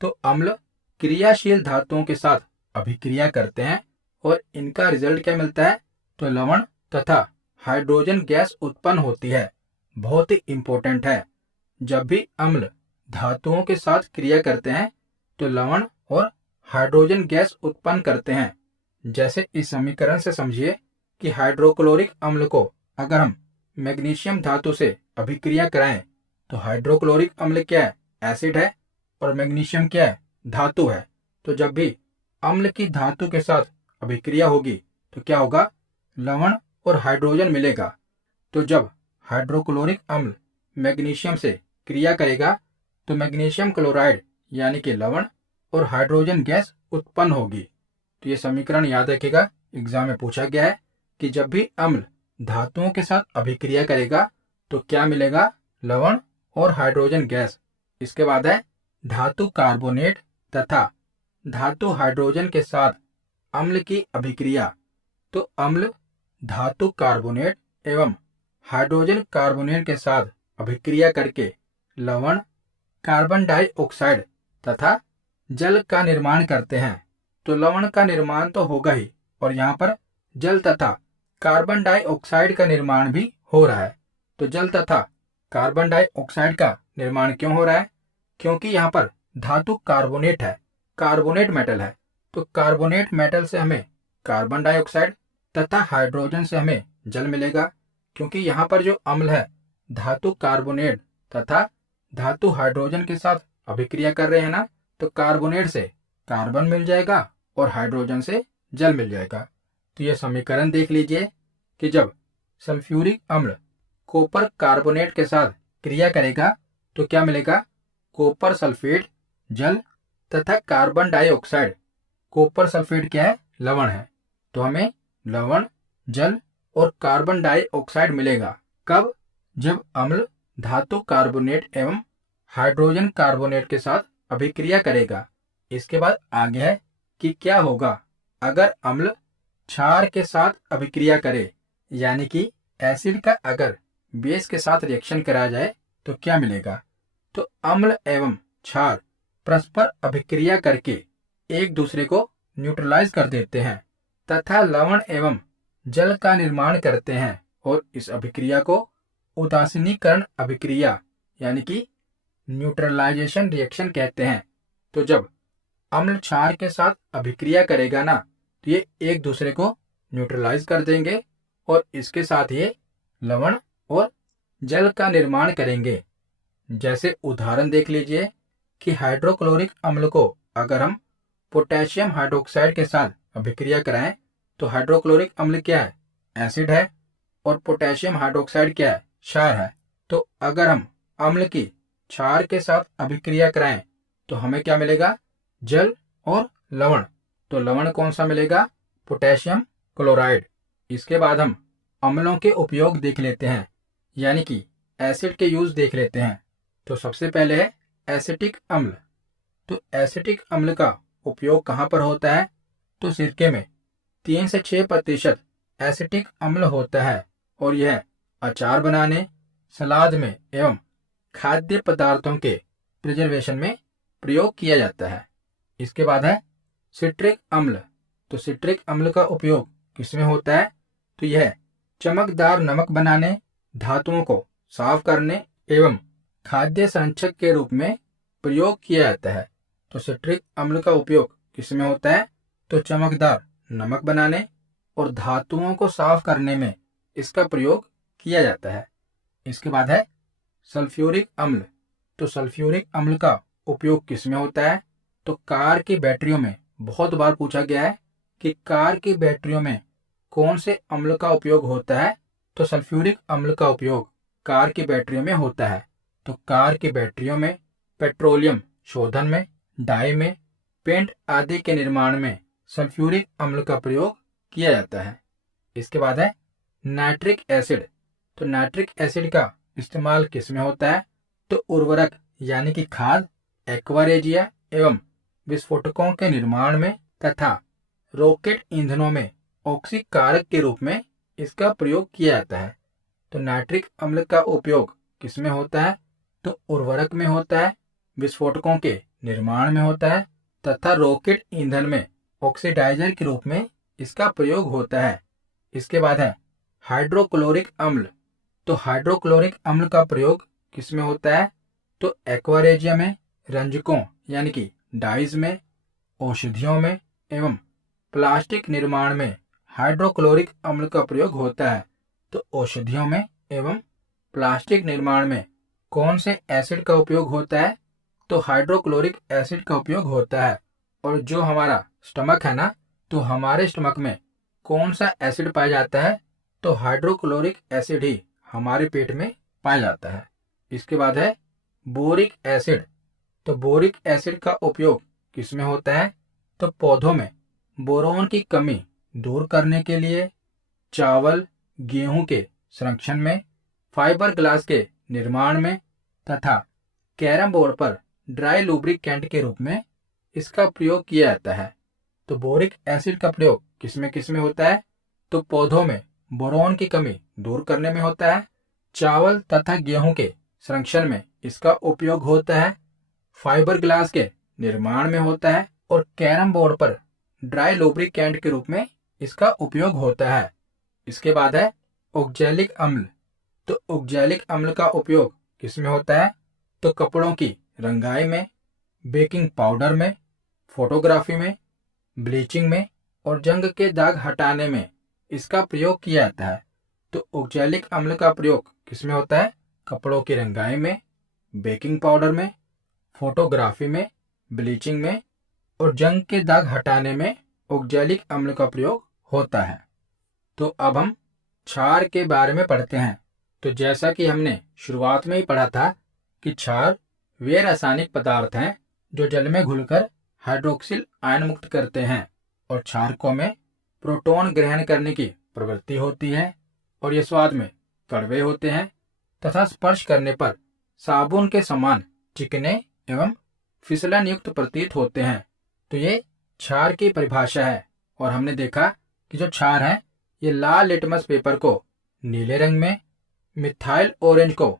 तो अम्ल क्रियाशील धातुओं के साथ अभिक्रिया करते हैं और इनका रिजल्ट क्या मिलता है, तो लवण तथा हाइड्रोजन गैस उत्पन्न होती है। बहुत ही इंपॉर्टेंट है, जब भी अम्ल धातुओं के साथ क्रिया करते हैं तो लवण और हाइड्रोजन गैस उत्पन्न करते हैं। जैसे इस समीकरण से समझिए कि हाइड्रोक्लोरिक अम्ल को अगर हम मैग्नीशियम धातु से अभिक्रिया कराएं तो हाइड्रोक्लोरिक अम्ल क्या है, एसिड है, और मैग्नीशियम क्या है, धातु है। तो जब भी अम्ल की धातु के साथ अभिक्रिया होगी तो क्या होगा, लवण और हाइड्रोजन मिलेगा। तो जब हाइड्रोक्लोरिक अम्ल मैग्नीशियम से क्रिया करेगा तो मैग्नीशियम क्लोराइड यानी कि लवण और हाइड्रोजन गैस उत्पन्न होगी। तो ये समीकरण याद रखेगा, एग्जाम में पूछा गया है कि जब भी अम्ल धातुओं के साथ अभिक्रिया करेगा तो क्या मिलेगा, लवण और हाइड्रोजन गैस। इसके बाद है धातु कार्बोनेट तथा धातु हाइड्रोजन के साथ अम्ल की अभिक्रिया। तो अम्ल धातु कार्बोनेट एवं हाइड्रोजन कार्बोनेट के साथ अभिक्रिया करके लवण, कार्बन डाइऑक्साइड तथा जल का निर्माण करते हैं। तो लवण का निर्माण तो होगा ही और यहाँ पर जल तथा कार्बन डाइऑक्साइड का निर्माण भी हो रहा है। तो जल तथा कार्बन डाइऑक्साइड का निर्माण क्यों हो रहा है, क्योंकि यहाँ पर धातु कार्बोनेट है, कार्बोनेट मेटल है। तो कार्बोनेट मेटल से हमें कार्बन डाइऑक्साइड तथा हाइड्रोजन से हमें जल मिलेगा, क्योंकि यहाँ पर जो अम्ल है धातु कार्बोनेट तथा धातु हाइड्रोजन के साथ अभिक्रिया कर रहे हैं ना, तो कार्बोनेट से कार्बन मिल जाएगा और हाइड्रोजन से जल मिल जाएगा। तो ये समीकरण देख लीजिए कि जब सल्फ्यूरिक अम्ल कॉपर कार्बोनेट के साथ क्रिया करेगा तो क्या मिलेगा, कॉपर सल्फेट जल तथा कार्बन डाइऑक्साइड। कॉपर सल्फेट क्या है, लवण है। तो हमें लवण, जल और कार्बन डाइऑक्साइड मिलेगा। कब, जब अम्ल धातु कार्बोनेट एवं हाइड्रोजन कार्बोनेट के साथ अभिक्रिया करेगा। इसके बाद आगे है कि क्या होगा अगर अम्ल क्षार के साथ अभिक्रिया करे, यानी कि एसिड का अगर बेस के साथ रिएक्शन कराया जाए तो क्या मिलेगा। तो अम्ल एवं क्षार परस्पर अभिक्रिया करके एक दूसरे को न्यूट्रलाइज कर देते हैं तथा लवण एवं जल का निर्माण करते हैं और इस अभिक्रिया को उदासीनीकरण अभिक्रिया यानी कि न्यूट्रलाइजेशन रिएक्शन कहते हैं। तो जब अम्ल क्षार के साथ अभिक्रिया करेगा ना तो ये एक दूसरे को न्यूट्रलाइज कर देंगे और इसके साथ ये लवण और जल का निर्माण करेंगे। जैसे उदाहरण देख लीजिए कि हाइड्रोक्लोरिक अम्ल को अगर हम पोटेशियम हाइड्रोक्साइड के साथ अभिक्रिया कराएं तो हाइड्रोक्लोरिक अम्ल क्या है, एसिड है, और पोटेशियम हाइड्रोक्साइड क्या है, क्षार है। तो अगर हम अम्ल की क्षार के साथ अभिक्रिया कराएं तो हमें क्या मिलेगा, जल और लवण। तो लवण कौन सा मिलेगा, पोटेशियम क्लोराइड। इसके बाद हम अम्लों के उपयोग देख लेते हैं, यानी कि एसिड के यूज देख लेते हैं। तो सबसे पहले है एसिटिक अम्ल। तो एसिटिक अम्ल का उपयोग कहाँ पर होता है, तो सिरके में 3 से 6% एसिटिक अम्ल होता है और यह अचार बनाने, सलाद में एवं खाद्य पदार्थों के प्रिजर्वेशन में प्रयोग किया जाता है। इसके बाद है सिट्रिक अम्ल। तो सिट्रिक अम्ल का उपयोग किसमें होता है, तो यह चमकदार नमक बनाने, धातुओं को साफ करने एवं खाद्य संरक्षक के रूप में प्रयोग किया जाता है। तो सिट्रिक अम्ल का उपयोग किसमें होता है, तो चमकदार नमक बनाने और धातुओं को साफ करने में इसका प्रयोग किया जाता है। इसके बाद है सल्फ्यूरिक अम्ल। तो सल्फ्यूरिक अम्ल का उपयोग किसमें होता है, तो कार की बैटरियों में बहुत बार पूछा गया है कि कार की बैटरियों में कौन से अम्ल का उपयोग होता है, तो सल्फ्यूरिक अम्ल का उपयोग कार की बैटरियों में होता है। तो कार की बैटरियों में, पेट्रोलियम शोधन में, डाई में, पेंट आदि के निर्माण में सल्फ्यूरिक अम्ल का प्रयोग किया जाता है। इसके बाद है नाइट्रिक एसिड। तो नाइट्रिक एसिड का इस्तेमाल किस में होता है? तो उर्वरक यानी कि खाद, एक्वारेजिया एवं विस्फोटकों के निर्माण में तथा रॉकेट ईंधनों में ऑक्सीकारक के रूप में इसका प्रयोग किया जाता है। तो नाइट्रिक अम्ल का उपयोग किस में होता है? तो उर्वरक में होता है, विस्फोटकों के निर्माण में होता है तथा रॉकेट ईंधन में ऑक्सीडाइजर के रूप में इसका प्रयोग होता है। इसके बाद है हाइड्रोक्लोरिक अम्ल। तो हाइड्रोक्लोरिक अम्ल का प्रयोग किस में होता है? तो एक्वारेजिया में, रंजकों यानी कि डाइज में, औषधियों में एवं प्लास्टिक निर्माण में हाइड्रोक्लोरिक अम्ल का प्रयोग होता है। तो औषधियों में एवं प्लास्टिक निर्माण में कौन से एसिड का उपयोग होता है? तो हाइड्रोक्लोरिक एसिड का उपयोग होता है। और जो हमारा स्टमक है ना, तो हमारे स्टमक में कौन सा एसिड पाया जाता है? तो हाइड्रोक्लोरिक एसिड ही हमारे पेट में पाया जाता है। इसके बाद है बोरिक एसिड। तो बोरिक एसिड का उपयोग किस में होता है? तो पौधों में बोरोन की कमी दूर करने के लिए, चावल गेहूं के संरक्षण में, फाइबर ग्लास के निर्माण में तथा कैरम बोर्ड पर ड्राई लुब्रिकेंट के रूप में इसका प्रयोग किया जाता है। तो बोरिक एसिड का प्रयोग किस में होता है? तो पौधों में बोरोन की कमी दूर करने में होता है, चावल तथा गेहूं के संरक्षण में इसका उपयोग होता है, फाइबर ग्लास के निर्माण में होता है और कैरम बोर्ड पर ड्राई लुब्रिकेंट के रूप में इसका उपयोग होता है। इसके बाद है ऑक्जेलिक अम्ल। तो ऑक्जेलिक अम्ल का उपयोग किस में होता है? तो कपड़ों की रंगाई में, बेकिंग पाउडर में, फोटोग्राफी में, ब्लीचिंग में और जंग के दाग हटाने में इसका प्रयोग किया जाता है। तो ऑक्जेलिक अम्ल का प्रयोग किस में होता है? कपड़ों की रंगाई में, बेकिंग पाउडर में, फोटोग्राफी में, ब्लीचिंग में और जंग के दाग हटाने में ऑक्जेलिक अम्ल का प्रयोग होता है। तो अब हम क्षार के बारे में पढ़ते हैं। तो जैसा कि हमने शुरुआत में ही पढ़ा था कि क्षार वे रासायनिक पदार्थ हैं जो जल में घुलकर हाइड्रोक्सिल आयन मुक्त करते हैं और क्षारकों में प्रोटॉन ग्रहण करने की प्रवृत्ति होती है और ये स्वाद में कड़वे होते हैं तथा स्पर्श करने पर साबुन के समान चिकने एवं फिसलन युक्त प्रतीत होते हैं। तो ये क्षार की परिभाषा है और हमने देखा कि जो क्षार है ये लाल लिटमस पेपर को नीले रंग में, मिथाइल ऑरेंज को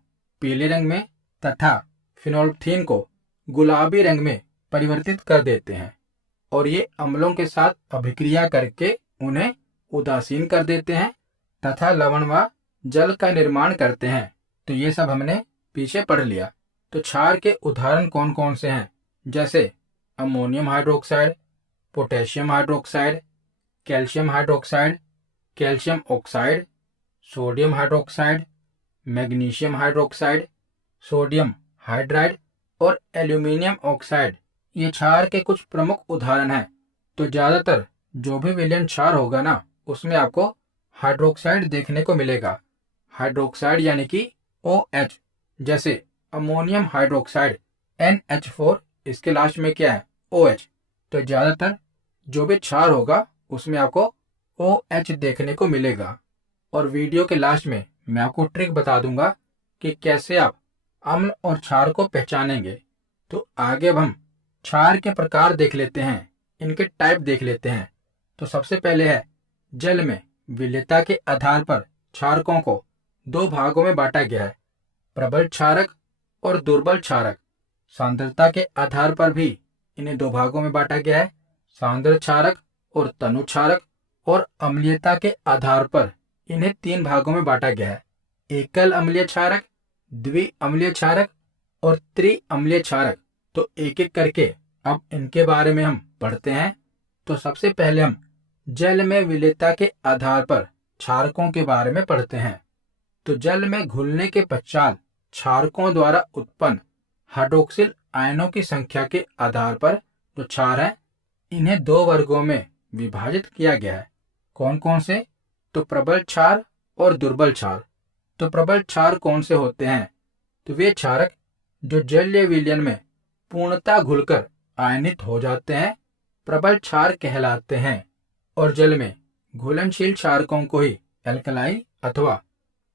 पीले रंग में तथा फिनोल्फथीन को गुलाबी रंग में परिवर्तित कर देते हैं और ये अम्लों के साथ अभिक्रिया करके उन्हें उदासीन कर देते हैं तथा लवण व जल का निर्माण करते हैं। तो ये सब हमने पीछे पढ़ लिया। तो क्षार के उदाहरण कौन कौन से हैं? जैसे ammonium hydroxide, potassium hydroxide, calcium hydroxide, calcium oxide, sodium hydroxide, magnesium hydroxide, sodium hydride और एल्यूमिनियम ऑक्साइड। ये क्षार के कुछ प्रमुख उदाहरण हैं। तो ज्यादातर जो भी विलयन क्षार होगा ना, उसमें आपको हाइड्रोक्साइड देखने को मिलेगा। हाइड्रोक्साइड यानी कि OH। जैसे अमोनियम हाइड्रोक्साइड NH4, इसके लास्ट में क्या है? OH। तो ज्यादातर जो भी क्षार होगा उसमें आपको OH देखने को मिलेगा। और वीडियो के लास्ट में मैं आपको ट्रिक बता दूंगा कि कैसे आप अम्ल और क्षार को पहचानेंगे। तो आगे अब हम क्षार के प्रकार देख लेते हैं, इनके टाइप देख लेते हैं। तो सबसे पहले है जल में विलेयता के आधार पर क्षारकों को दो भागों में बांटा गया है, प्रबल क्षारक और दुर्बल क्षारक। सांद्रता के आधार पर भी इन्हें दो भागों में बांटा गया है, सांद्र क्षारक और तनु क्षारक। और अम्लीयता के आधार पर इन्हें तीन भागों में बांटा गया है, एकल अम्लीय क्षारक, द्विअम्लीय क्षारक और त्रिअम्लीय क्षारक। तो एक एक करके अब इनके बारे में हम पढ़ते हैं। तो सबसे पहले हम जल में विलेयता के आधार पर क्षारकों के बारे में पढ़ते हैं। तो जल में घुलने के पश्चात क्षारकों द्वारा उत्पन्न हाइड्रोक्सिल आयनों की संख्या के आधार पर जो क्षार है, इन्हें दो वर्गों में विभाजित किया गया है। कौन कौन से? तो प्रबल क्षार और दुर्बल क्षार। तो प्रबल क्षार कौन से होते हैं? तो वे क्षारक जो जलीय विलयन में पूर्णतः घुलकर आयनित हो जाते हैं प्रबल क्षार कहलाते हैं और जल में घुलनशील क्षारकों को ही एल्कलाई अथवा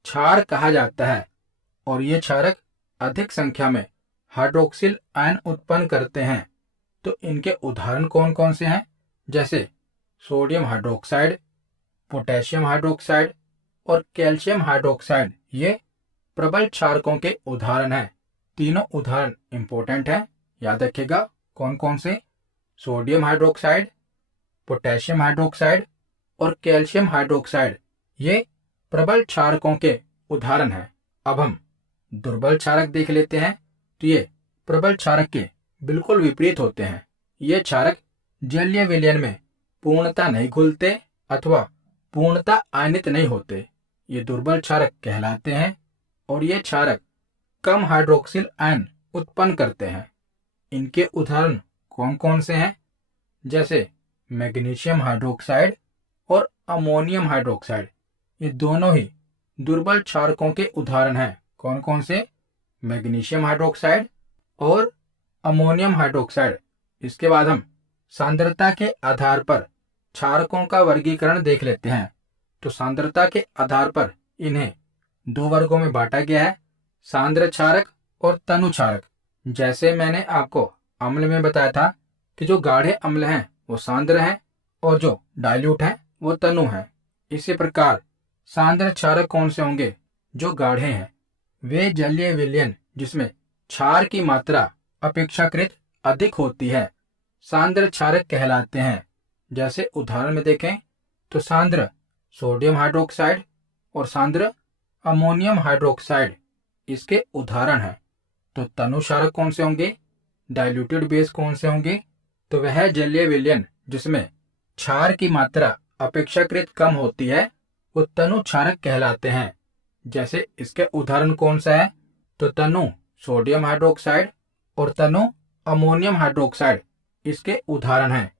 क्षार कहा जाता है और ये क्षारक अधिक संख्या में हाइड्रोक्सिल आयन उत्पन्न करते हैं। तो इनके उदाहरण कौन कौन से हैं? जैसे सोडियम हाइड्रोक्साइड, पोटेशियम हाइड्रोक्साइड और कैल्शियम हाइड्रोक्साइड, ये प्रबल क्षारकों के उदाहरण हैं। तीनों उदाहरण इंपॉर्टेंट हैं, याद रखिएगा। कौन कौन से? सोडियम हाइड्रोक्साइड, पोटेशियम हाइड्रोक्साइड और कैल्शियम हाइड्रोक्साइड, ये प्रबल क्षारकों के उदाहरण हैं। अब हम दुर्बल क्षारक देख लेते हैं। तो ये प्रबल क्षारक के बिल्कुल विपरीत होते हैं। ये क्षारक जलीय विलयन में पूर्णतः नहीं घुलते अथवा पूर्णतः आयनित नहीं होते। ये दुर्बल क्षारक कहलाते हैं और ये क्षारक कम हाइड्रोक्सिल आयन उत्पन्न करते हैं। इनके उदाहरण कौन कौन से हैं? जैसे मैग्नीशियम हाइड्रोक्साइड और अमोनियम हाइड्रोक्साइड, ये दोनों ही दुर्बल क्षारकों के उदाहरण हैं। कौन कौन से? मैग्नीशियम हाइड्रोक्साइड और अमोनियम हाइड्रोक्साइड। इसके बाद हम सांद्रता के आधार पर क्षारकों का वर्गीकरण देख लेते हैं। तो सांद्रता के आधार पर इन्हें दो वर्गों में बांटा गया है, सांद्र क्षारक और तनु क्षारक। जैसे मैंने आपको अम्ल में बताया था कि जो गाढ़े अम्ल हैं वो सांद्र हैं और जो डाइल्यूट हैं वो तनु हैं। इसी प्रकार सांद्र क्षारक कौन से होंगे? जो गाढ़े हैं। वे जलीय विलयन जिसमें क्षार की मात्रा अपेक्षाकृत अधिक होती है, सांद्र क्षारक कहलाते हैं। जैसे उदाहरण में देखें तो सांद्र सोडियम हाइड्रोक्साइड और सांद्र अमोनियम हाइड्रोक्साइड इसके उदाहरण हैं। तो तनु क्षारक कौन से होंगे? डाइल्यूटेड बेस कौन से होंगे? तो वह जलीय विलयन जिसमें क्षार की मात्रा अपेक्षाकृत कम होती है वो तनु क्षारक कहलाते हैं। जैसे इसके उदाहरण कौन सा है? तो तनु सोडियम हाइड्रोक्साइड और तनु अमोनियम हाइड्रोक्साइड इसके उदाहरण हैं।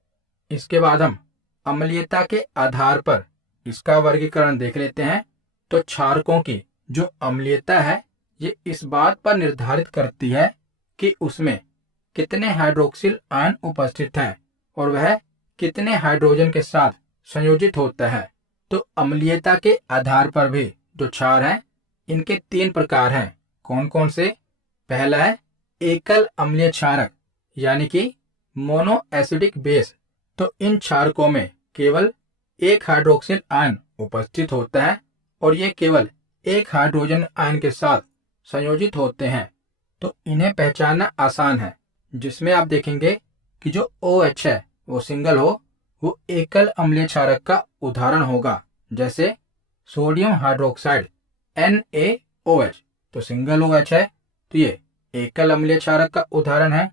इसके बाद हम अम्लीयता के आधार पर इसका वर्गीकरण देख लेते हैं। तो क्षारकों की जो अम्लीयता है ये इस बात पर निर्धारित करती है कि उसमें कितने हाइड्रोक्सिल आयन उपस्थित हैं और वह कितने हाइड्रोजन के साथ संयोजित होता है। तो अम्लीयता के आधार पर भी जो क्षार हैं इनके तीन प्रकार हैं। कौन कौन से? पहला है एकल अम्लीय क्षारक यानी कि मोनो एसिडिक बेस। तो इन क्षारकों में केवल एक हाइड्रोक्सिल आयन उपस्थित होता है और ये केवल एक हाइड्रोजन आयन के साथ संयोजित होते हैं। तो इन्हें पहचानना आसान है, जिसमें आप देखेंगे कि जो OH है वो सिंगल हो, वो एकल अम्लीय क्षारक का उदाहरण होगा। जैसे सोडियम हाइड्रोक्साइड NaOH, तो सिंगल OH है, तो ये एकल अम्लीय क्षारक का उदाहरण है।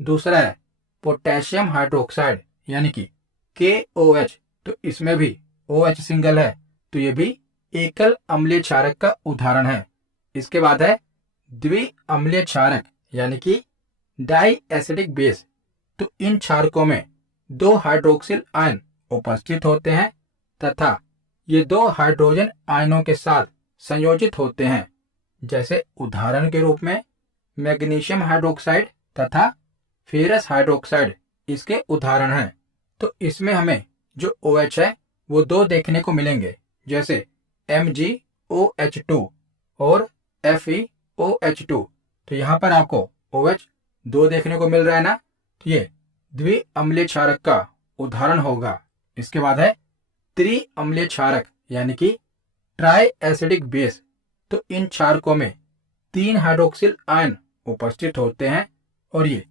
दूसरा है पोटेशियम हाइड्रोक्साइड यानी कि KOH, तो इसमें भी OH सिंगल है, तो ये भी एकल अम्लीय क्षारक का उदाहरण है। इसके बाद है द्विअम्लीय क्षारक यानी कि डाई एसिडिक बेस। तो इन क्षारकों में दो हाइड्रोक्सिल आयन उपस्थित होते हैं तथा ये दो हाइड्रोजन आयनों के साथ संयोजित होते हैं। जैसे उदाहरण के रूप में मैग्नीशियम हाइड्रोक्साइड तथा फेरस हाइड्रोक्साइड इसके उदाहरण हैं। तो इसमें हमें जो OH है वो दो देखने को मिलेंगे, जैसे MgOH2 और FeOH2। तो यहाँ पर आपको OH दो देखने को मिल रहा है ना, तो ये द्विअम्लीय क्षारक का उदाहरण होगा। इसके बाद है त्रिअम्लीय क्षारक यानी कि ट्राई एसिडिक बेस। तो इन क्षारकों में तीन हाइड्रोक्सिल आयन उपस्थित होते हैं और ये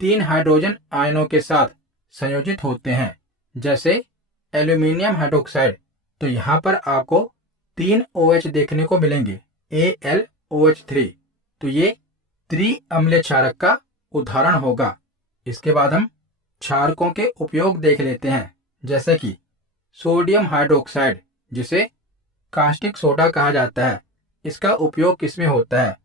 तीन हाइड्रोजन आयनों के साथ संयोजित होते हैं। जैसे एल्यूमिनियम हाइड्रोक्साइड, तो यहाँ पर आपको तीन OH देखने को मिलेंगे, AlOH3। तो ये त्रिअम्लीय क्षारक का उदाहरण होगा। इसके बाद हम क्षारकों के उपयोग देख लेते हैं, जैसे कि सोडियम हाइड्रोक्साइड जिसे कास्टिक सोडा कहा जाता है, इसका उपयोग किसमें होता है?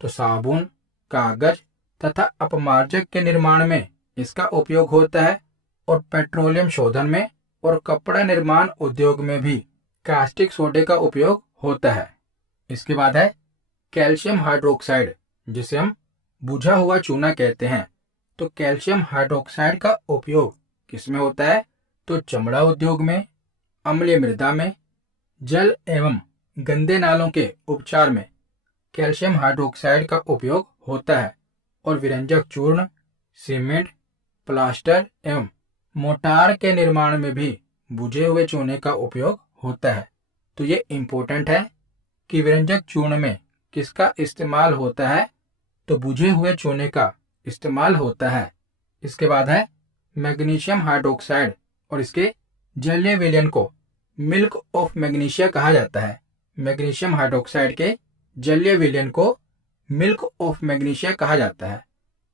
तो साबुन, कागज तथा अपमार्जक के निर्माण में इसका उपयोग होता है और पेट्रोलियम शोधन में और कपड़ा निर्माण उद्योग में भी कास्टिक सोडे का उपयोग होता है। इसके बाद है कैल्शियम हाइड्रोक्साइड जिसे हम बुझा हुआ चूना कहते हैं। तो कैल्शियम हाइड्रोक्साइड का उपयोग किसमें होता है? तो चमड़ा उद्योग में, अम्लीय मृदा में, जल एवं गंदे नालों के उपचार में कैल्शियम हाइड्रोक्साइड का उपयोग होता है और विरंजक चूर्ण, सीमेंट, प्लास्टर एवं मोटार के निर्माण में भी बुझे हुए चूने का उपयोग होता है। तो ये इम्पोर्टेंट है कि विरंजक चूर्ण में किसका इस्तेमाल होता है? तो बुझे हुए चूने का इस्तेमाल होता है। इसके बाद है मैग्नीशियम हाइड्रोक्साइड और इसके जलीय विलयन को मिल्क ऑफ मैग्नीशिया कहा जाता है। मैग्नीशियम हाइड्रोक्साइड के जलीय विलयन को मिल्क ऑफ मैग्नीशिया कहा जाता है।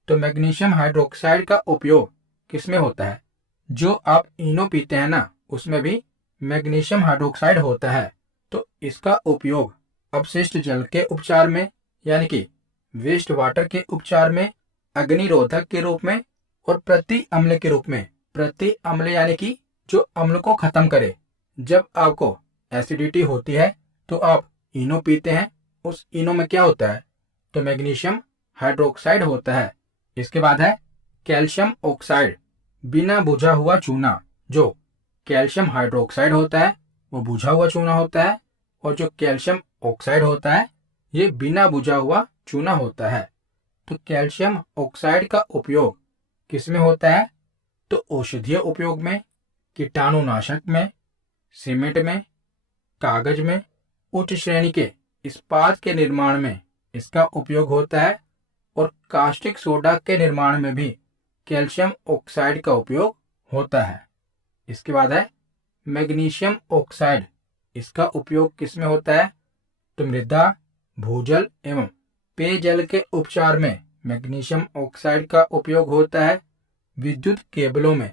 तो मैग्नीशियम हाइड्रोक्साइड का उपयोग किसमें होता है? जो आप इनो पीते हैं ना, उसमें भी मैग्नीशियम हाइड्रोक्साइड होता है। तो इसका उपयोग अपशिष्ट जल के उपचार में यानी कि वेस्ट वाटर के उपचार में, अग्निरोधक के रूप में और प्रति अम्ल के रूप में। प्रति अम्ल यानी कि जो अम्ल को खत्म करे। जब आपको एसिडिटी होती है तो आप इनो पीते हैं, उस इनो में क्या होता है? तो मैग्नीशियम हाइड्रोक्साइड होता है। इसके बाद है कैल्शियम ऑक्साइड, बिना बुझा हुआ चूना। जो कैल्शियम हाइड्रोक्साइड होता है वो बुझा हुआ चूना होता है और जो कैल्शियम ऑक्साइड होता है ये बिना बुझा हुआ चूना होता है। तो कैल्शियम ऑक्साइड का उपयोग किसमें होता है? तो औषधीय उपयोग में, कीटाणुनाशक में, सीमेंट में, कागज में, उच्च श्रेणी के इस्पात के निर्माण में इसका उपयोग होता है और कास्टिक सोडा के निर्माण में भी कैल्शियम ऑक्साइड का उपयोग होता है। इसके बाद है मैग्नीशियम ऑक्साइड। इसका उपयोग किसमें होता है? तो मृदा, भूजल एवं पेयजल के उपचार में मैग्नीशियम ऑक्साइड का उपयोग होता है। विद्युत केबलों में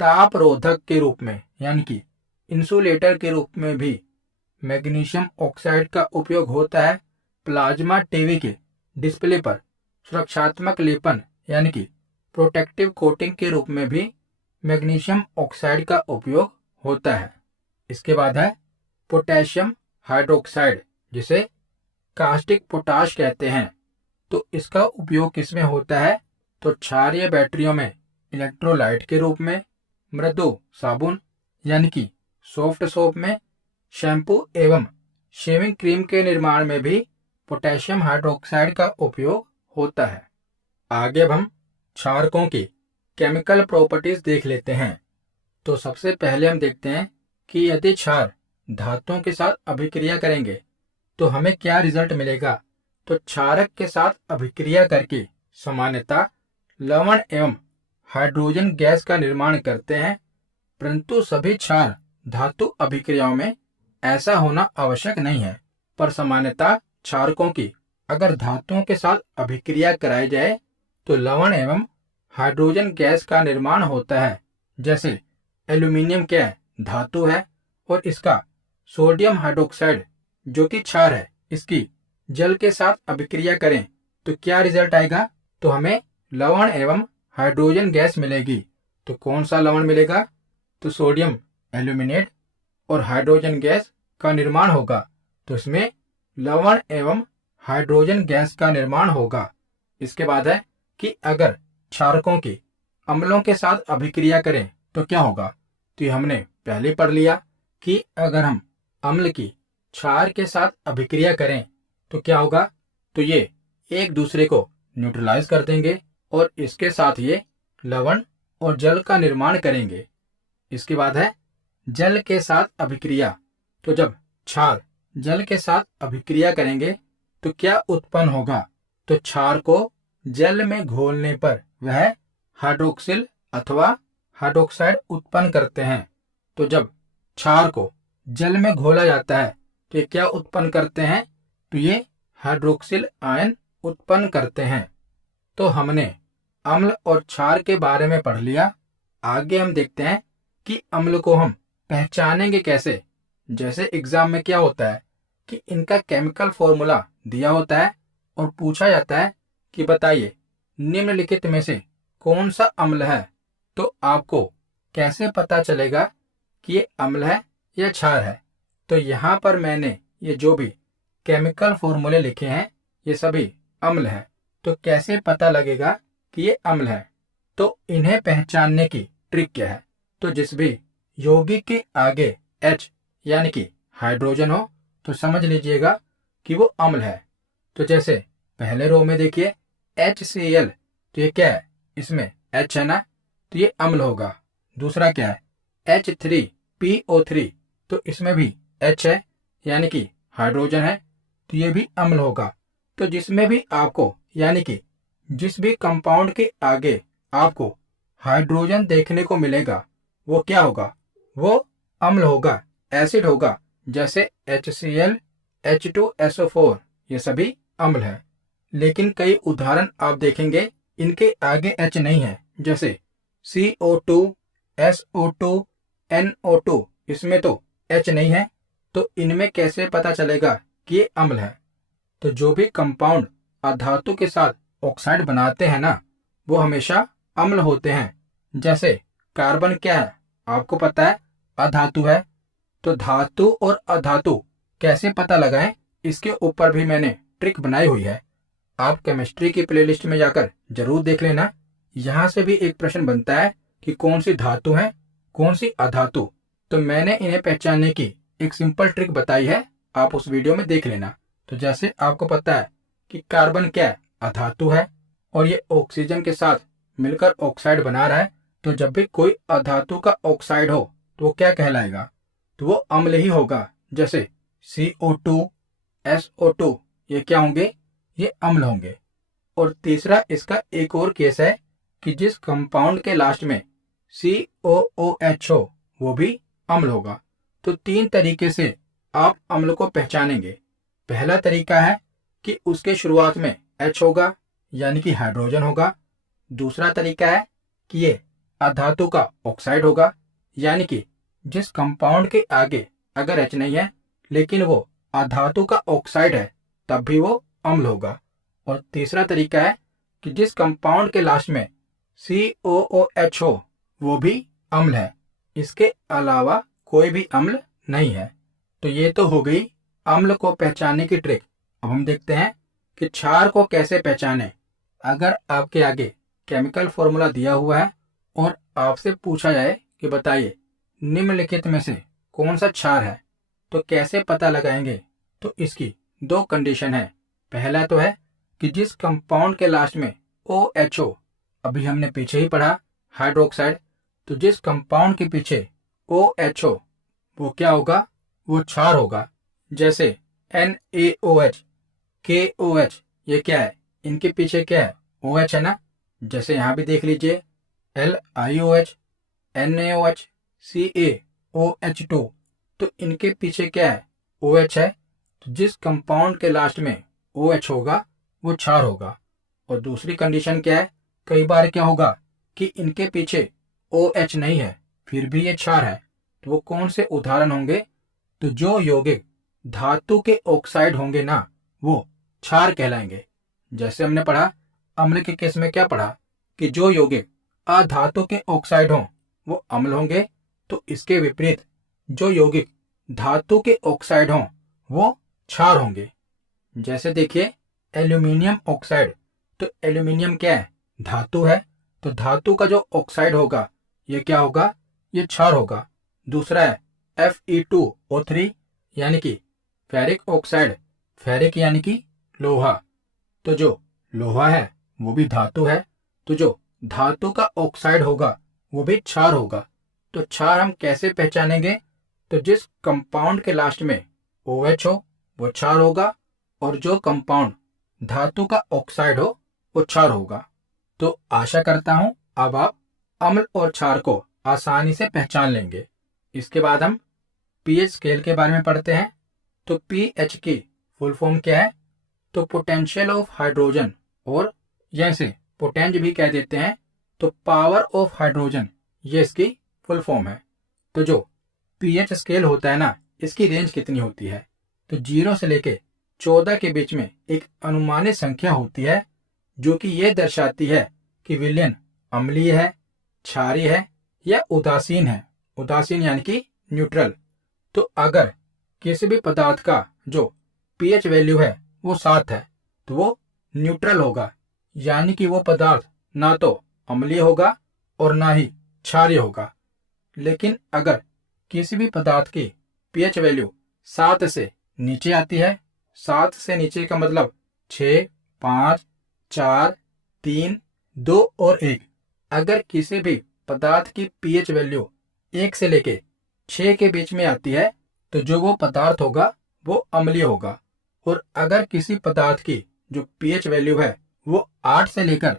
ताप रोधक के रूप में यानी कि इंसुलेटर के रूप में भी मैग्नीशियम ऑक्साइड का उपयोग होता है। प्लाज्मा टीवी के डिस्प्ले पर सुरक्षात्मक लेपन यानी कि प्रोटेक्टिव कोटिंग के रूप में भी मैग्नीशियम ऑक्साइड का उपयोग होता है। इसके बाद है पोटेशियम हाइड्रोक्साइड, जिसे कास्टिक पोटाश कहते हैं। तो इसका उपयोग किसमें होता है? तो क्षारीय बैटरियों में इलेक्ट्रोलाइट के रूप में, मृदु साबुन यानी कि सॉफ्ट सोप में, शैम्पू एवं शेविंग क्रीम के निर्माण में भी पोटेशियम हाइड्रोक्साइड का उपयोग होता है। आगे अब हम क्षारकों की केमिकल प्रॉपर्टीज देख लेते हैं। तो सबसे पहले हम देखते हैं कि यदि क्षार धातुओं के साथ अभिक्रिया करेंगे तो हमें क्या रिजल्ट मिलेगा। तो क्षारक के साथ अभिक्रिया करके सामान्यतः लवण एवं हाइड्रोजन गैस का निर्माण करते हैं, परंतु सभी क्षार धातु अभिक्रियाओं में ऐसा होना आवश्यक नहीं है। पर सामान्यतः क्षारकों की अगर धातुओं के साथ अभिक्रिया कराई जाए तो लवण एवं हाइड्रोजन गैस का निर्माण होता है। जैसे एल्यूमिनियम क्या है? धातु है और इसका सोडियम हाइड्रोक्साइड जो कि क्षार है, इसकी जल के साथ अभिक्रिया करें तो क्या रिजल्ट आएगा? तो हमें लवण एवं हाइड्रोजन गैस मिलेगी। तो कौन सा लवण मिलेगा? तो सोडियम एल्यूमिनेट और हाइड्रोजन गैस का निर्माण होगा। तो इसमें लवण एवं हाइड्रोजन गैस का निर्माण होगा। इसके बाद है कि अगर क्षारकों की अम्लों के साथ अभिक्रिया करें तो क्या होगा? तो ये हमने पहले पढ़ लिया कि अगर हम अम्ल की क्षार के साथ अभिक्रिया करें तो क्या होगा? तो ये एक दूसरे को न्यूट्रलाइज कर देंगे और इसके साथ ये लवण और जल का निर्माण करेंगे। इसके बाद है जल के साथ अभिक्रिया। तो जब क्षार जल के साथ अभिक्रिया करेंगे तो क्या उत्पन्न होगा? तो क्षार को जल में घोलने पर वह हाइड्रोक्सिल अथवा हाइड्रोक्साइड उत्पन्न करते हैं। तो जब क्षार को जल में घोला जाता है तो ये क्या उत्पन्न करते हैं? तो ये हाइड्रोक्सिल आयन उत्पन्न करते हैं। तो हमने अम्ल और क्षार के बारे में पढ़ लिया। आगे हम देखते हैं कि अम्ल को हम पहचानेंगे कैसे। जैसे एग्जाम में क्या होता है कि इनका केमिकल फॉर्मूला दिया होता है और पूछा जाता है कि बताइए निम्नलिखित में से कौन सा अम्ल है। तो आपको कैसे पता चलेगा कि ये अम्ल है या क्षार है? तो यहाँ पर मैंने ये जो भी केमिकल फॉर्मूले लिखे हैं ये सभी अम्ल है। तो कैसे पता लगेगा कि ये अम्ल है? तो इन्हें पहचानने की ट्रिक क्या है। तो जिस भी यौगिक के आगे H यानी कि हाइड्रोजन हो तो समझ लीजिएगा कि वो अम्ल है। तो जैसे पहले रो में देखिए HCl, तो ये क्या है, इसमें H है ना, तो ये अम्ल होगा। दूसरा क्या है H3PO3, तो इसमें भी H है यानी कि हाइड्रोजन है, तो ये भी अम्ल होगा। तो जिसमें भी आपको यानी कि जिस भी कंपाउंड के आगे आपको हाइड्रोजन देखने को मिलेगा वो क्या होगा, वो अम्ल होगा, एसिड होगा। जैसे HCl, H2SO4, ये सभी अम्ल है। लेकिन कई उदाहरण आप देखेंगे इनके आगे H नहीं है, जैसे CO2, SO2, NO2, इसमें तो H नहीं है। तो इनमें कैसे पता चलेगा कि ये अम्ल है। तो जो भी कंपाउंड अधातु के साथ ऑक्साइड बनाते हैं ना, वो हमेशा अम्ल होते हैं। जैसे कार्बन क्या है, आपको पता है, अधातु है। तो धातु और अधातु कैसे पता लगाएं, इसके ऊपर भी मैंने ट्रिक बनाई हुई है। आप केमिस्ट्री की प्लेलिस्ट में जाकर जरूर देख लेना। यहाँ से भी एक प्रश्न बनता है कि कौन सी धातु है, कौन सी अधातु। तो मैंने इन्हें पहचानने की एक सिंपल ट्रिक बताई है, आप उस वीडियो में देख लेना। तो जैसे आपको पता है कि कार्बन क्या है, अधातु है, और ये ऑक्सीजन के साथ मिलकर ऑक्साइड बना रहा है। तो जब भी कोई अधातु का ऑक्साइड हो तो वो क्या कहलाएगा, तो वो अम्ल ही होगा। जैसे CO2, SO2, ये क्या होंगे, ये अम्ल होंगे। और तीसरा इसका एक और केस है कि जिस कंपाउंड के लास्ट में COOH हो वो भी अम्ल होगा। तो 3 तरीके से आप अम्ल को पहचानेंगे। पहला तरीका है कि उसके शुरुआत में H होगा यानी कि हाइड्रोजन होगा। दूसरा तरीका है कि ये अधातु का ऑक्साइड होगा, यानी कि जिस कंपाउंड के आगे अगर H नहीं है लेकिन वो अधातु का ऑक्साइड है तब भी वो अम्ल होगा। और तीसरा तरीका है कि जिस कंपाउंड के लास्ट में COOH हो वो भी अम्ल है। इसके अलावा कोई भी अम्ल नहीं है। तो ये तो हो गई अम्ल को पहचानने की ट्रिक। अब हम देखते हैं कि क्षार को कैसे पहचाने। अगर आपके आगे केमिकल फॉर्मूला दिया हुआ है और आपसे पूछा जाए कि बताइए निम्नलिखित में से कौन सा क्षार है, तो कैसे पता लगाएंगे। तो इसकी 2 कंडीशन है। पहला तो है कि जिस कंपाउंड के लास्ट में OH हो, अभी हमने पीछे ही पढ़ा हाइड्रोक्साइड, तो जिस कंपाउंड के पीछे OH हो वो क्या होगा, वो क्षार होगा। जैसे NaOH, KOH, ये क्या है, इनके पीछे क्या है, OH है ना। जैसे यहां भी देख लीजिए LiOH, NaOH, CaOH2, तो इनके पीछे क्या है, OH है। तो जिस कंपाउंड के लास्ट में OH होगा वो क्षार होगा। और दूसरी कंडीशन क्या है, कई बार क्या होगा कि इनके पीछे OH नहीं है फिर भी ये क्षार है। तो वो कौन से उदाहरण होंगे, तो जो यौगिक धातु के ऑक्साइड होंगे ना वो क्षार कहलाएंगे। जैसे हमने पढ़ा अम्ल के केस में क्या पढ़ा कि जो यौगिक अधातु के ऑक्साइड हों वो अम्ल होंगे। तो इसके विपरीत जो यौगिक धातु के ऑक्साइड हों वो क्षार होंगे। जैसे देखिए एल्यूमिनियम ऑक्साइड, तो एल्यूमिनियम क्या है, धातु है। तो धातु का जो ऑक्साइड होगा ये क्या होगा, ये क्षार होगा। दूसरा है Fe2O3 यानी कि फेरिक ऑक्साइड, फेरिक यानी कि लोहा। तो जो लोहा है वो भी धातु है, तो जो धातु का ऑक्साइड होगा वो भी क्षार होगा। तो क्षार हम कैसे पहचानेंगे, तो जिस कंपाउंड के लास्ट में OH हो वो क्षार होगा, और जो कंपाउंड धातु का ऑक्साइड हो वो क्षार होगा। तो आशा करता हूं अब आप अम्ल और क्षार को आसानी से पहचान लेंगे। इसके बाद हम pH स्केल के बारे में पढ़ते हैं। तो pH की फुल फॉर्म क्या है, तो पोटेंशियल ऑफ हाइड्रोजन, और जैसे पोटेंज भी कह देते हैं, तो पावर ऑफ हाइड्रोजन, ये इसकी फुल फॉर्म है। तो जो pH स्केल होता है ना, इसकी रेंज कितनी होती है, तो 0 से लेके 14 के बीच में एक अनुमानित संख्या होती है जो कि ये दर्शाती है कि विलयन अम्लीय है, क्षारीय है या उदासीन है। उदासीन यानी कि न्यूट्रल। तो अगर किसी भी पदार्थ का जो pH वैल्यू है वो 7 है तो वो न्यूट्रल होगा, यानी कि वो पदार्थ ना तो अम्लीय होगा और ना ही क्षारीय होगा। लेकिन अगर किसी भी पदार्थ की पीएच वैल्यू 7 से नीचे आती है, 7 से नीचे का मतलब 6, 5, 4, 3, 2 और 1, अगर किसी भी पदार्थ की पीएच वैल्यू 1 से लेके 6 के बीच में आती है तो जो वो पदार्थ होगा वो अम्लीय होगा। और अगर किसी पदार्थ की जो पीएच वैल्यू है वो 8 से लेकर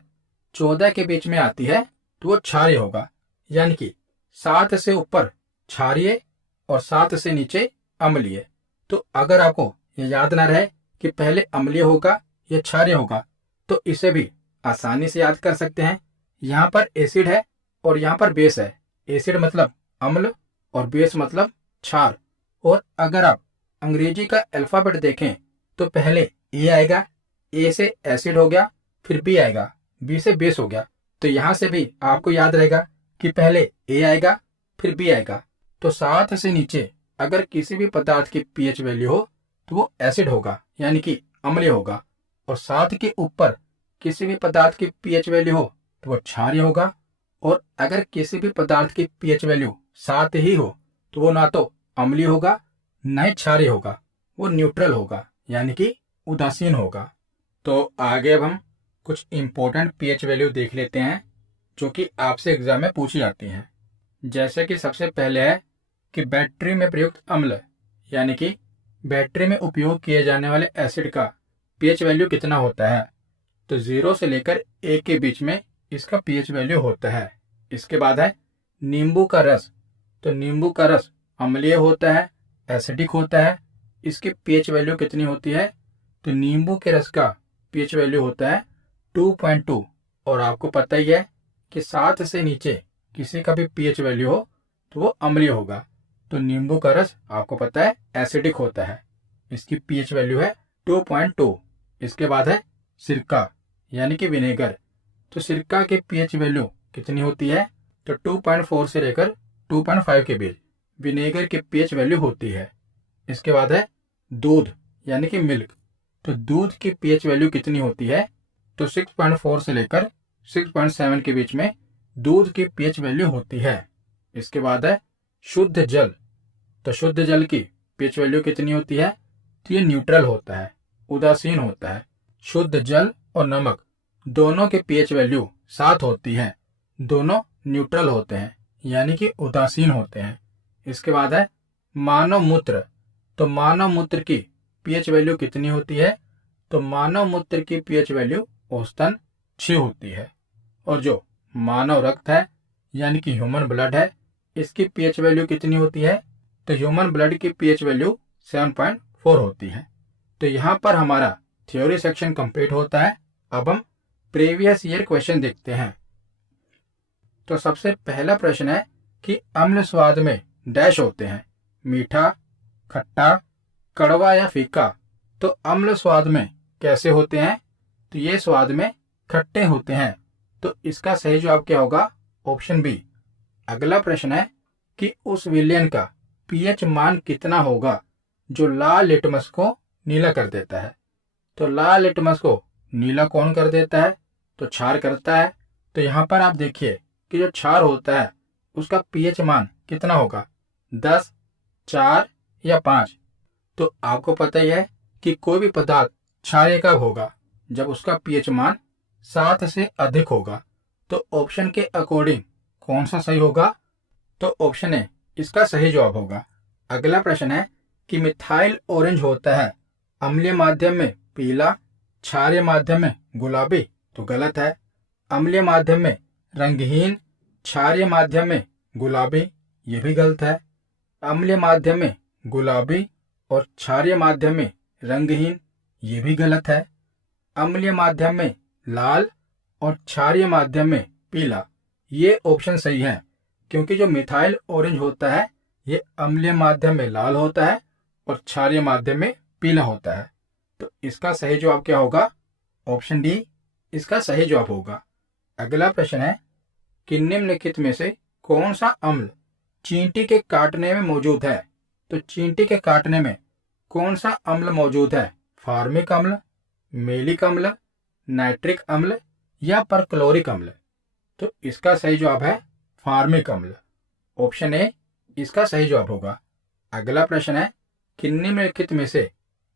14 के बीच में आती है तो वो क्षारीय होगा। यानी कि 7 से ऊपर क्षारीय और 7 से नीचे अम्लीय। तो अगर आपको ये याद ना रहे कि पहले अम्लीय होगा या क्षारीय होगा तो इसे भी आसानी से याद कर सकते हैं। यहाँ पर एसिड है और यहाँ पर बेस है। एसिड मतलब अम्ल और बेस मतलब क्षार। और अगर आप अंग्रेजी का अल्फाबेट देखें तो पहले ए आएगा, ए से एसिड हो गया, फिर बी आएगा, बी से बेस हो गया। तो यहाँ से भी आपको याद रहेगा कि पहले ए आएगा फिर बी आएगा। तो 7 से नीचे अगर किसी भी पदार्थ की पीएच वैल्यू हो तो वो एसिड होगा यानी कि अम्लीय होगा। और 7 के ऊपर किसी भी पदार्थ की पीएच वैल्यू हो तो वो क्षारीय होगा। और अगर किसी भी पदार्थ की पीएच वैल्यू 7 ही हो तो वो ना तो अम्लीय होगा ना ही क्षारीय होगा, वो न्यूट्रल होगा यानी कि उदासीन होगा। तो आगे अब हम कुछ इंपॉर्टेंट पीएच वैल्यू देख लेते हैं जो कि आपसे एग्जाम में पूछी जाती हैं। जैसे कि सबसे पहले है कि बैटरी में प्रयुक्त अम्ल यानी कि बैटरी में उपयोग किए जाने वाले एसिड का पीएच वैल्यू कितना होता है। तो 0 से लेकर 1 के बीच में इसका पीएच वैल्यू होता है। इसके बाद है नींबू का रस। तो नींबू का रस अम्लीय होता है, एसिडिक होता है। इसकी पीएच वैल्यू कितनी होती है। तो नींबू के रस का पीएच वैल्यू होता है 2.2। और आपको पता ही है कि 7 से नीचे किसी का भी पीएच वैल्यू हो तो वो अम्लीय होगा। तो नींबू का रस आपको पता है एसिडिक होता है, इसकी पीएच वैल्यू है 2.2। इसके बाद है सिरका यानी कि विनेगर। तो सिरका की पीएच वैल्यू कितनी होती है। तो 2.4 से लेकर 2.5 के बीच विनेगर की पीएच वैल्यू होती है। इसके बाद है दूध यानी कि मिल्क। तो दूध की पीएच वैल्यू कितनी होती है। तो 6.4 से लेकर 6.7 के बीच में दूध की पीएच वैल्यू होती है। इसके बाद है शुद्ध जल। तो शुद्ध जल की पीएच वैल्यू कितनी होती है। तो ये न्यूट्रल होता है, उदासीन होता है। शुद्ध जल और नमक दोनों की पीएच वैल्यू 7 होती है, दोनों न्यूट्रल होते हैं यानी कि उदासीन होते हैं। इसके बाद है मानव मूत्र। तो मानव मूत्र की पीएच वैल्यू कितनी होती है। तो मानव मूत्र की पीएच वैल्यू औसतन 6 होती है। और जो मानव रक्त है यानी कि ह्यूमन ब्लड है, इसकी पीएच वैल्यू कितनी होती है। तो ह्यूमन ब्लड की पीएच वैल्यू 7.4 होती है। तो यहाँ पर हमारा थ्योरी सेक्शन कंप्लीट होता है। अब हम प्रीवियस ईयर क्वेश्चन देखते हैं। तो सबसे पहला प्रश्न है कि अम्ल स्वाद में डैश होते हैं, मीठा, खट्टा, कड़वा या फीका। तो अम्ल स्वाद में कैसे होते हैं। तो ये स्वाद में खट्टे होते हैं। तो इसका सही जवाब क्या होगा। Option B. अगला प्रश्न है कि उस विलयन का पीएच मान कितना होगा जो लाल लिटमस को नीला कर देता है। तो लाल लिटमस को नीला कौन कर देता है। तो क्षार करता है। तो यहाँ पर आप देखिए कि जो क्षार होता है उसका पीएच मान कितना होगा, 10, 4 या 5। तो आपको पता ही है कि कोई भी पदार्थ क्षारीय कब होगा, जब उसका पीएच मान 7 से अधिक होगा। तो ऑप्शन के अकॉर्डिंग कौन सा सही होगा। तो ऑप्शन ए इसका सही जवाब होगा। अगला प्रश्न है कि मिथाइल ऑरेंज होता है अम्लीय माध्यम में पीला, क्षारीय माध्यम में गुलाबी। तो गलत है। अम्लीय माध्यम में रंगहीन, क्षारीय माध्यम में गुलाबी, ये भी गलत है। अम्लीय माध्यम में गुलाबी और क्षारीय माध्यम में रंगहीन, ये भी गलत है। अम्लीय माध्यम में लाल और क्षारीय माध्यम में पीला, ये ऑप्शन सही है क्योंकि जो मिथाइल ऑरेंज होता है ये अम्लीय माध्यम में लाल होता है और क्षारीय माध्यम में पीला होता है। तो इसका सही जवाब क्या होगा। ऑप्शन डी इसका सही जवाब होगा। अगला प्रश्न है कि निम्नलिखित में से कौन सा अम्ल चींटी के काटने में मौजूद है। तो चींटी के काटने में कौन सा अम्ल मौजूद है। फार्मिक अम्ल, मेलिक अम्ल, नाइट्रिक अम्ल या परक्लोरिक अम्ल। तो इसका सही जवाब है फार्मिक अम्ल। ऑप्शन ए इसका सही जवाब होगा। अगला प्रश्न है कि निम्नलिखित में से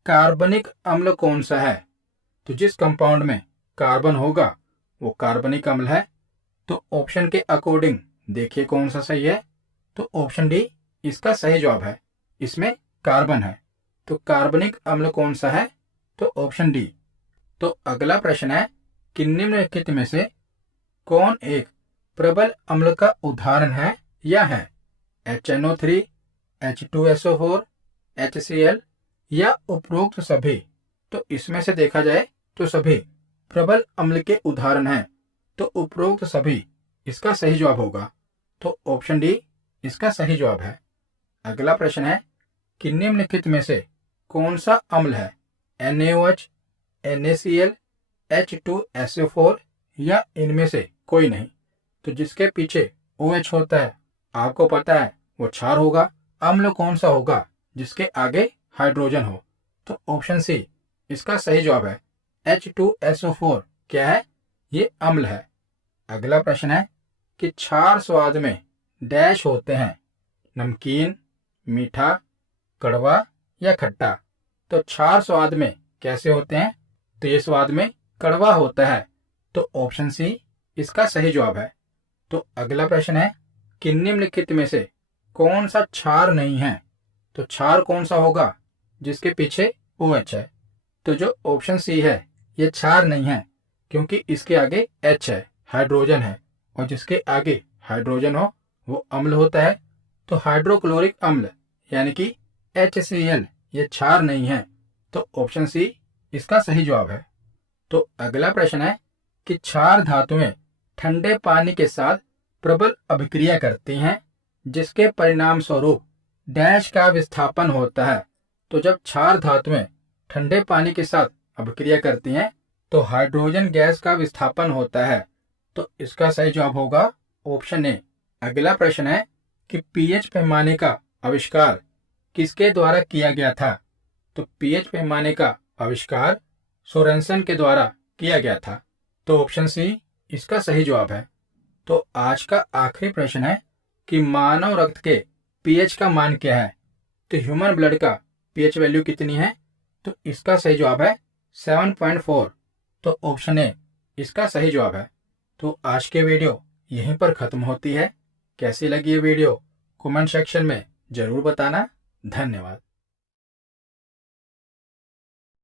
कार्बनिक अम्ल कौन सा है? तो जिस कंपाउंड में कार्बन होगा वो कार्बनिक अम्ल है। तो ऑप्शन के अकॉर्डिंग देखिए कौन सा सही है। तो ऑप्शन डी इसका सही जवाब है, इसमें कार्बन है। तो कार्बनिक अम्ल कौन सा है? तो ऑप्शन डी। तो अगला प्रश्न है कि निम्नलिखित में से कौन एक प्रबल अम्ल का उदाहरण है या है? HNO3, H2SO4, HCl या उपरोक्त सभी? तो इसमें से देखा जाए तो सभी प्रबल अम्ल के उदाहरण हैं। तो उपरोक्त सभी इसका सही जवाब होगा। तो ऑप्शन डी इसका सही जवाब है। अगला प्रश्न है कि निम्नलिखित में से कौन सा अम्ल है? NaOH, NaCl, H2SO4 या इनमें से कोई नहीं? तो जिसके पीछे OH होता है आपको पता है वो क्षार होगा। अम्ल कौन सा होगा? जिसके आगे हाइड्रोजन हो। तो ऑप्शन सी इसका सही जवाब है। H2SO4 क्या है? ये अम्ल है। अगला प्रश्न है कि क्षार स्वाद में डैश होते हैं, नमकीन, मीठा, कड़वा या खट्टा? तो क्षार स्वाद में कैसे होते हैं? तो ये स्वाद में कड़वा होता है। तो ऑप्शन सी इसका सही जवाब है। तो अगला प्रश्न है कि निम्नलिखित में से कौन सा क्षार नहीं है? तो क्षार कौन सा होगा जिसके पीछे OH है? तो जो ऑप्शन सी है ये क्षार नहीं है, क्योंकि इसके आगे H है, हाइड्रोजन है, और जिसके आगे हाइड्रोजन हो वो अम्ल होता है। तो हाइड्रोक्लोरिक अम्ल यानी कि HCl ये क्षार नहीं है। तो ऑप्शन सी इसका सही जवाब है। तो अगला प्रश्न है कि क्षार धातुएं ठंडे पानी के साथ प्रबल अभिक्रिया करती हैं, जिसके परिणाम स्वरूप डैश का विस्थापन होता है। तो जब क्षार धातुएं ठंडे पानी के साथ अभिक्रिया करती हैं तो हाइड्रोजन गैस का विस्थापन होता है। तो इसका सही जवाब होगा ऑप्शन ए। अगला प्रश्न है कि pH पैमाने का आविष्कार किसके द्वारा किया गया था? तो pH पैमाने का आविष्कार सोरेनसन के द्वारा किया गया था। तो ऑप्शन सी इसका सही जवाब है। तो आज का आखिरी प्रश्न है कि मानव रक्त के pH का मान क्या है? तो ह्यूमन ब्लड का pH वैल्यू कितनी है? तो इसका सही जवाब है 7.4। तो ऑप्शन ए इसका सही जवाब है। तो आज के वीडियो यहीं पर खत्म होती है। कैसी लगी ये वीडियो कमेंट सेक्शन में जरूर बताना। धन्यवाद।